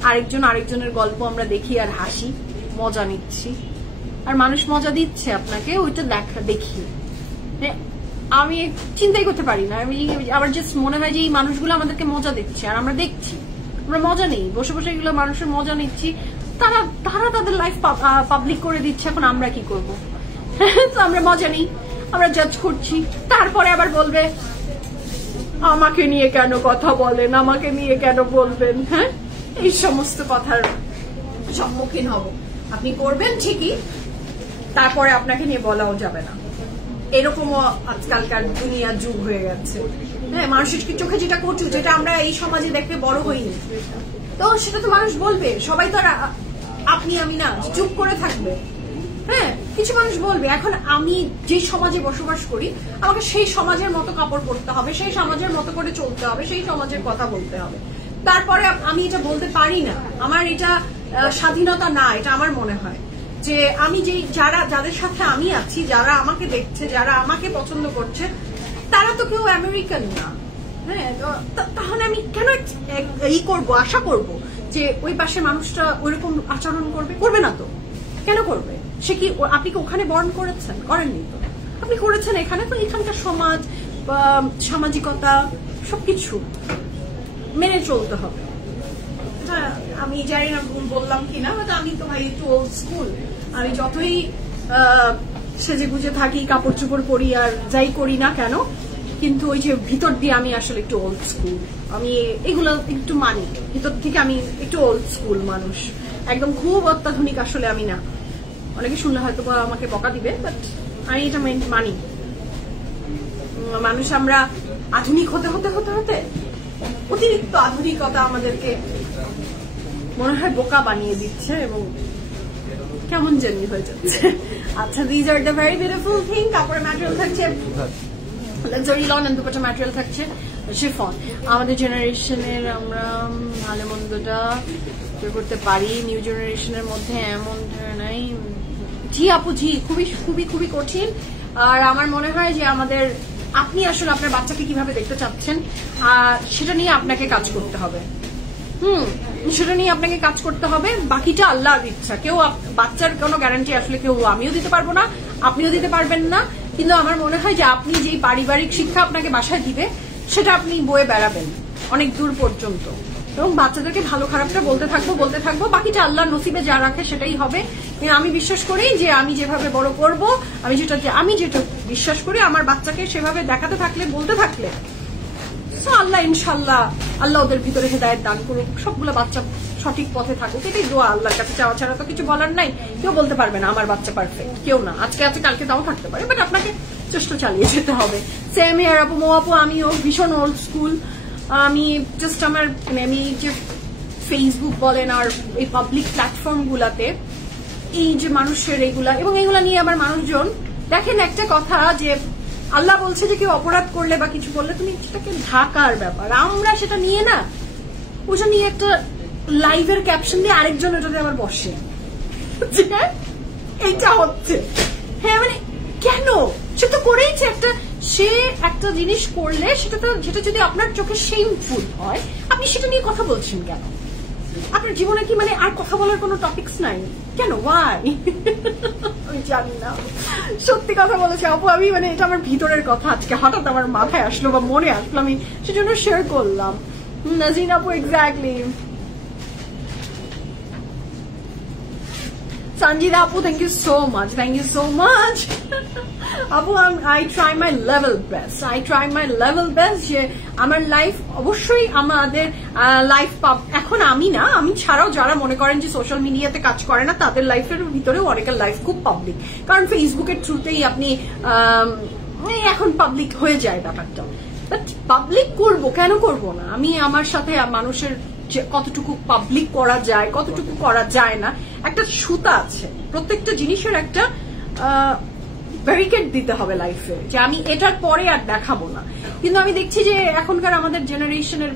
আরেকজনের গল্প আমরা দেখি আর হাসি, মজা নিচ্ছি, আর মানুষ মজা দিচ্ছে আপনাকে ওইটা দেখিয়ে. আমি চিন্তাই করতে পারি না. আমি আবার জাস্ট মনে হয় যে এই মানুষগুলো আমাদেরকে মজা দিচ্ছে আর আমরা দেখছি, আমরা মজা নেই, বসে বসে এগুলো মানুষের মজা নিচ্ছি. তারা তাদের লাইফ পাবলিক করে দিচ্ছে, এখন আমরা কি করবো? আমরা মজা নেই, আমরা জাজ করছি, তারপরে আবার বলবে আমাকে নিয়ে কেন কথা বলেন, আমাকে নিয়ে কেন বলবেন. হ্যাঁ, এই সমস্ত কথার সম্মুখীন হব. আপনি করবেন ঠিকই, তারপরে আপনাকে নিয়ে বলাও যাবে না. এরকমও আজকালকার দুনিয়ার যুগ হয়ে গেছে. হ্যাঁ, মানুষের চোখে যেটা কটু, যেটা আমরা এই সমাজে দেখতে বড় হইনি, তো সেটা তো মানুষ বলবে. সবাই তো আর আপনি আমি না চুপ করে থাকবে. হ্যাঁ, কিছু মানুষ বলবে. এখন আমি যে সমাজে বসবাস করি, আমাকে সেই সমাজের মতো কাপড় পরতে হবে, সেই সমাজের মতো করে চলতে হবে, সেই সমাজের কথা বলতে হবে. তারপরে আমি এটা বলতে পারি না, আমার এটা স্বাধীনতা না. এটা আমার মনে হয় যে আমি যাদের সাথে আমি আছি, যারা আমাকে দেখছে, যারা আমাকে পছন্দ করছে, তারা তো কেউ আমেরিকান না. হ্যাঁ, তাহলে আমি কেন করবো, আশা করবো যে ওই পাশে মানুষটা ওইরকম আচরণ করবে না তো. কেন করবে? সে কি, আপনি কি ওখানে বর্ণ করেছেন? করেননি তো. আপনি করেছেন এখানে, তো এখানকার সমাজ, সামাজিকতা সবকিছু মেনে চলতে হবে. আমি জানি না বললাম কিনা, আমি তো ভাই একটু ওল্ড স্কুল. আমি যতই সেজে গুজে থাকি, কাপড় চোপড় পরি আর যাই করি না কেন, কিন্তু ওই যে ভিতর দিয়ে আমি আসলে একটু ওল্ড স্কুল. আমি এগুলো একটু মানি, ভিতর থেকে আমি একটু ওল্ড স্কুল মানুষ. একদম খুব অত্যাধুনিক আসলে আমি না. অনেকে শুনলে হয়তো আমাকে বকা দিবে, বাট আমি এটা মানি. মানুষ আমরা আধুনিক হতে হতে হতে হতে অতিরিক্ত আধুনিকতা আমাদেরকে মনে হয় বোকা বানিয়ে দিচ্ছে এবং কেমন জানি হয়ে যাচ্ছে. আচ্ছা, these are the very beautiful thing. কাপড়ের ম্যাটেরিয়াল থাকছে luxury lawn and dupatta material থাকছে শিফন. আমাদের জেনারেশনের আমরা ভালো মন্দটা করতে পারি, নিউ জেনারেশনের মধ্যে এমন নাই. জি আপু, জি, খুবই খুবই খুবই কঠিন. আর আমার মনে হয় যে আপনি আসলে আপনার বাচ্চাকে কিভাবে দেখতে চাচ্ছেন, সেটা নিয়ে আপনাকে কাজ করতে হবে. সেটা নিয়ে আপনাকে কাজ করতে হবে. বাকিটা আল্লাহর ইচ্ছা. কেউ বাচ্চার কোনো গ্যারান্টি আসলে আমিও দিতে পারবো না, আপনিও দিতে পারবেন না. কিন্তু আমার মনে হয় যে আপনি যেই পারিবারিক শিক্ষা আপনাকে বাসায় দিবে সেটা আপনি বয়ে বেড়াবেন অনেক দূর পর্যন্ত, এবং বাচ্চাদেরকে ভালো খারাপটা বলতে থাকবো, বাকিটা আল্লাহর নসিবে যা রাখে সেটাই হবে। আমি বিশ্বাস করি যে আমি যেভাবে বড় করব, আমি যেটা বিশ্বাস করি আমার বাচ্চাকে সেভাবে দেখাতে থাকলে, বলতে থাকলে আল্লাহ ইনশাল্লাহ আল্লাহ ওদের ভিতরে হেদায়েত দান করুক, সবগুলো বাচ্চা সঠিক পথে থাকুক, এটাই দোয়া আল্লাহর কাছে চাওয়া ছাড়া তো কিছু বলার নাই। কেউ বলতে পারবে না আমার বাচ্চা পারফেক্ট, কেউ না, আজকে আছে কালকে তাও থাকতে পারে, বাট আপনাকে চেষ্টা চালিয়ে যেতে হবে। সেম হিয়ার আপু, আপু আমিও ভীষণ ওল্ড স্কুল। আমি জাস্ট আমি যে ফেসবুক বলেন আর এই পাবলিক প্ল্যাটফর্ম গুলাতে এই যে মানুষের এগুলা নিয়ে আবার মানুষজন দেখেন একটা কথা যে আল্লাহ বলছে যে কেউ অপরাধ করলে বা কিছু বললে তুমি সেটাকে ঢাকার ব্যাপার, আমরা সেটা নিয়ে না ওটা নিয়ে একটা লাইভের ক্যাপশন দিয়ে আরেকজন ওটাতে আবার বসে এইটা হচ্ছে। হ্যাঁ মানে কেন, সে তো করেইছে সে একটা জিনিস করলে সেটা যদি আপনার চোখে শেমফুল হয় আপনি সেটা নিয়ে কথা বলছেন কেন? আপনার জীবনে কি মানে আর কথা বলার কোনো টপিকস নাই কেন? ওয়াই? আমি জানি না, সত্যি কথা বলেছে আপু। আমি মানে এটা আমার ভিতরের কথা, আজকে হঠাৎ আমার মাথায় আসলো বা মনে আসলো, আমি সেজন্য শেয়ার করলাম। নাজিন আপু exactly. Sanjida Apu, thank you so much. Thank you so much. Apu, I try my level best. যে আমার লাইফ অবশ্যই আমাদের লাইফ এখন আমি ছাড়াও যারা মনে করেন যে সোশ্যাল মিডিয়াতে কাজ করে না তাদের লাইফের ভিতরেও অনেকের লাইফ খুব পাবলিক, কারণ ফেসবুকের থ্রুতেই আপনি এখন পাবলিক হয়ে যায় ব্যাপারটা। বাট পাবলিক করবো কেন করব না? আমি আমার সাথে মানুষের কতটুকু পাবলিক করা যায় কতটুকু করা যায় না একটা সুতা আছে, প্রত্যেকটা জিনিসের একটা ব্যারিকেড দিতে হবে লাইফে, যে আমি এটার পরে আর দেখাবো না। কিন্তু আমি দেখছি যে এখনকার আমাদের জেনারেশনের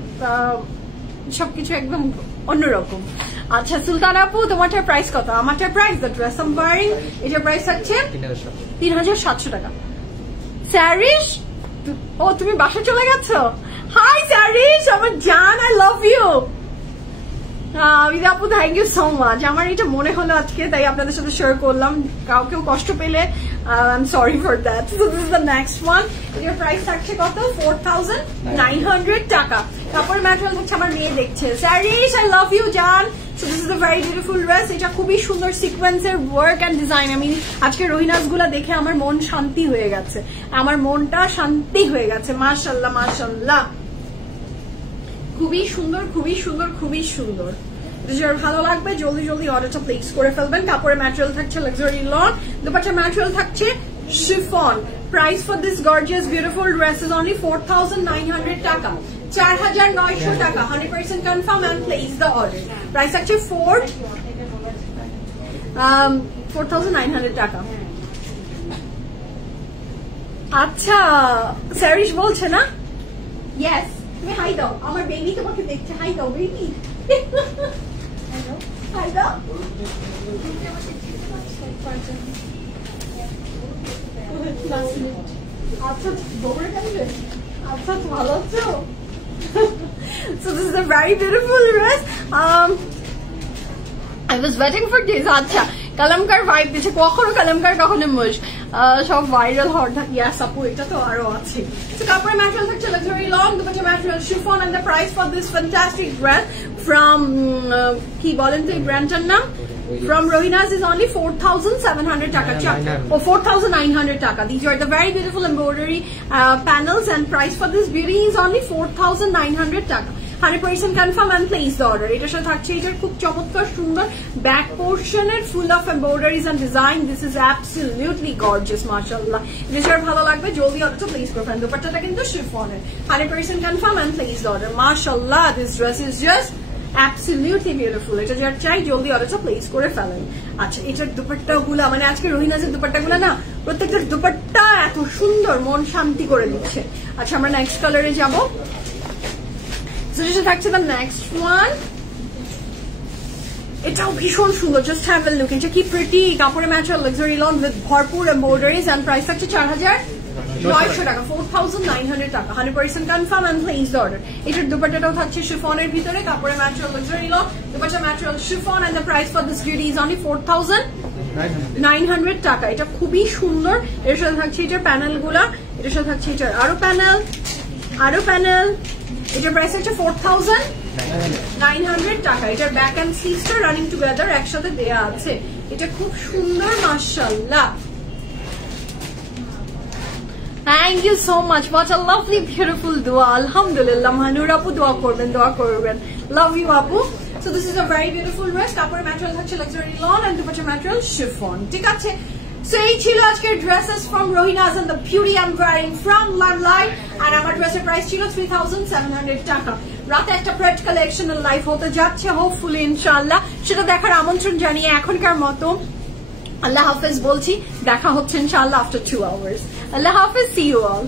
সবকিছু একদম অন্যরকম। আচ্ছা সুলতান আপু, তোমারটার প্রাইস কত? আমারটার price the dress I am wearing, এটার প্রাইস হচ্ছে 3700 টাকা। স্যারিশ, ও তুমি বাসা চলে গেছো? হাই স্যারিশ আমার জান, আই লাভ ইউ। আপু থ্যাংক ইউ সো মাচ। আমার এটা মনে হলো আজকে, তাই আপনাদের সাথে শেয়ার করলাম। কাউকেও কষ্ট পেলে I am sorry for that. So this is the next one. এটার প্রাইস থাকছে কত? 4900 টাকা। কাপড় ম্যাটেরিয়াল হচ্ছে আমার মেয়ে দেখছে। স্যারিশ আই লাভ ইউ জান। So this is a very beautiful dress. এটা খুবই সুন্দর সিকোয়েন্সের ওয়ার্ক অ্যান্ড ডিজাইন। আমি আজকে রহিনাস গুলা দেখে আমার মন শান্তি হয়ে গেছে, আমার মনটা শান্তি হয়ে গেছে। মাশাআল্লাহ মাশাআল্লাহ, খুবই সুন্দর খুবই সুন্দর খুবই সুন্দর। যার ভালো লাগবে জলদি জলদি অর্ডারটা প্লেস করে ফেলবেন। কাপড়ের ম্যাটেরিয়াল থাকছে লাক্সারি লন, দুপাট্টার ম্যাটেরিয়াল থাকছে chiffon. Price for this gorgeous beautiful dress is only 4900 টাকা, 4900 টাকা। 100% confirm and place the order. Price থাকছে 4900 টাকা। আচ্ছা স্যারিশ বলছে না? ইয়েস, তুমি হাই দাও, আমার বেবি তোমাকে দেখছে। হাই দাও বেবি, হাই দাও। আচ্ছা দৌড়ে গেলে, আচ্ছা ভালো আছো? So this is a very beautiful dress. I was waiting for this. আচ্ছা কালামকার ভাইব দিচ্ছে, কখনো কালামকার কখনো মুশ, সব ভাইরাল হওয়ার থাকে। ইয়াস আপু এটা তো আরো আছে। So কাপড়ের ম্যাটেরিয়াল থাকছে luxury lawn, dupatta material chiffon, and the price for this fantastic dress from কি বলেন তো এই ব্র্যান্ডটার নাম? From Rohinas is only 4700 taka. Or 4900 taka. These are the very beautiful embroidery panels, and price for this beauty is only 4900 taka. 100% confirm and place the order. এটার সাথে থাকছে এটার খুব চমৎকার সুন্দর ব্যাক পোর্শনের full of embroideries and design. This is absolutely gorgeous মাশাআল্লাহ। এটা ভালো লাগবে জলদি অর্ডারটা প্লেস করে ফেলেন। দুপাট্টাটা কিন্তু শিফনের। 100% confirm and place the order. মাশাআল্লাহ, this dress is just absolutely beautiful. এটা যার চাই জলদি অর্ডারটা প্লেস করে ফেলেন। আচ্ছা এটার দুপাট্টাগুলো মানে আজকে রহিনাজের দুপাট্টাগুলো না প্রত্যেকটার দুপাট্টা এত সুন্দর, মন শান্তি করে দিচ্ছে। আচ্ছা আমরা নেক্সট কালারে যাব। থাকছে the next one. এটাও ভীষণ সুন্দর, জাস্ট হ্যাভ এ লুক। এটা কি প্রিটি, কাপড়ের ম্যাটেরিয়াল লাক্সারি লন উইথ ভরপুর এমব্রয়ডারিজ, এন্ড প্রাইস থাকছে 4900 টাকা, 4900 টাকা। 100% confirm and place the order. এটার দুপাট্টাটাও থাকছে শিফনের ভিতরে, কাপড়ের material luxury lawn, dupatta material chiffon, and the price for this beauty is only 4900 900 টাকা। এটা খুবই সুন্দর। এর সাথে থাকছে এটার প্যানেল গুলা, এটার সাথে থাকছে এটার আরো প্যানেল। এটার প্রাইস হচ্ছে 4900 টাকা। এটার ব্যাক এন্ড স্লিভসটা রানিং টুগেদার একসাথে দেয়া আছে। এটা খুব সুন্দর মাশাআল্লাহ। Thank you so much. What a lovely, beautiful dua. Alhamdulillah. Manur apu dua korben. Love you, apu. So this is a very beautiful dress. Kapor material hocche luxury lawn and dupatta material chiffon. ঠিক আছে? So এই ছিল আজকের dresses from Rohina's and the beauty I'm wearing from Limelight. And আমার ড্রেসের প্রাইস ছিল 3700 টাকা। রাতে একটা প্রেড কালেকশনাল লাইভ হতে যাচ্ছে হোপফুলি ইনশাআল্লাহ। সেটা দেখার আমন্ত্রণ জানিয়ে এখনকার মতো আল্লাহ হাফেজ বলছি। দেখা হচ্ছে ইনশাআল্লাহ after 2 hours. Allah Hafiz, see you all.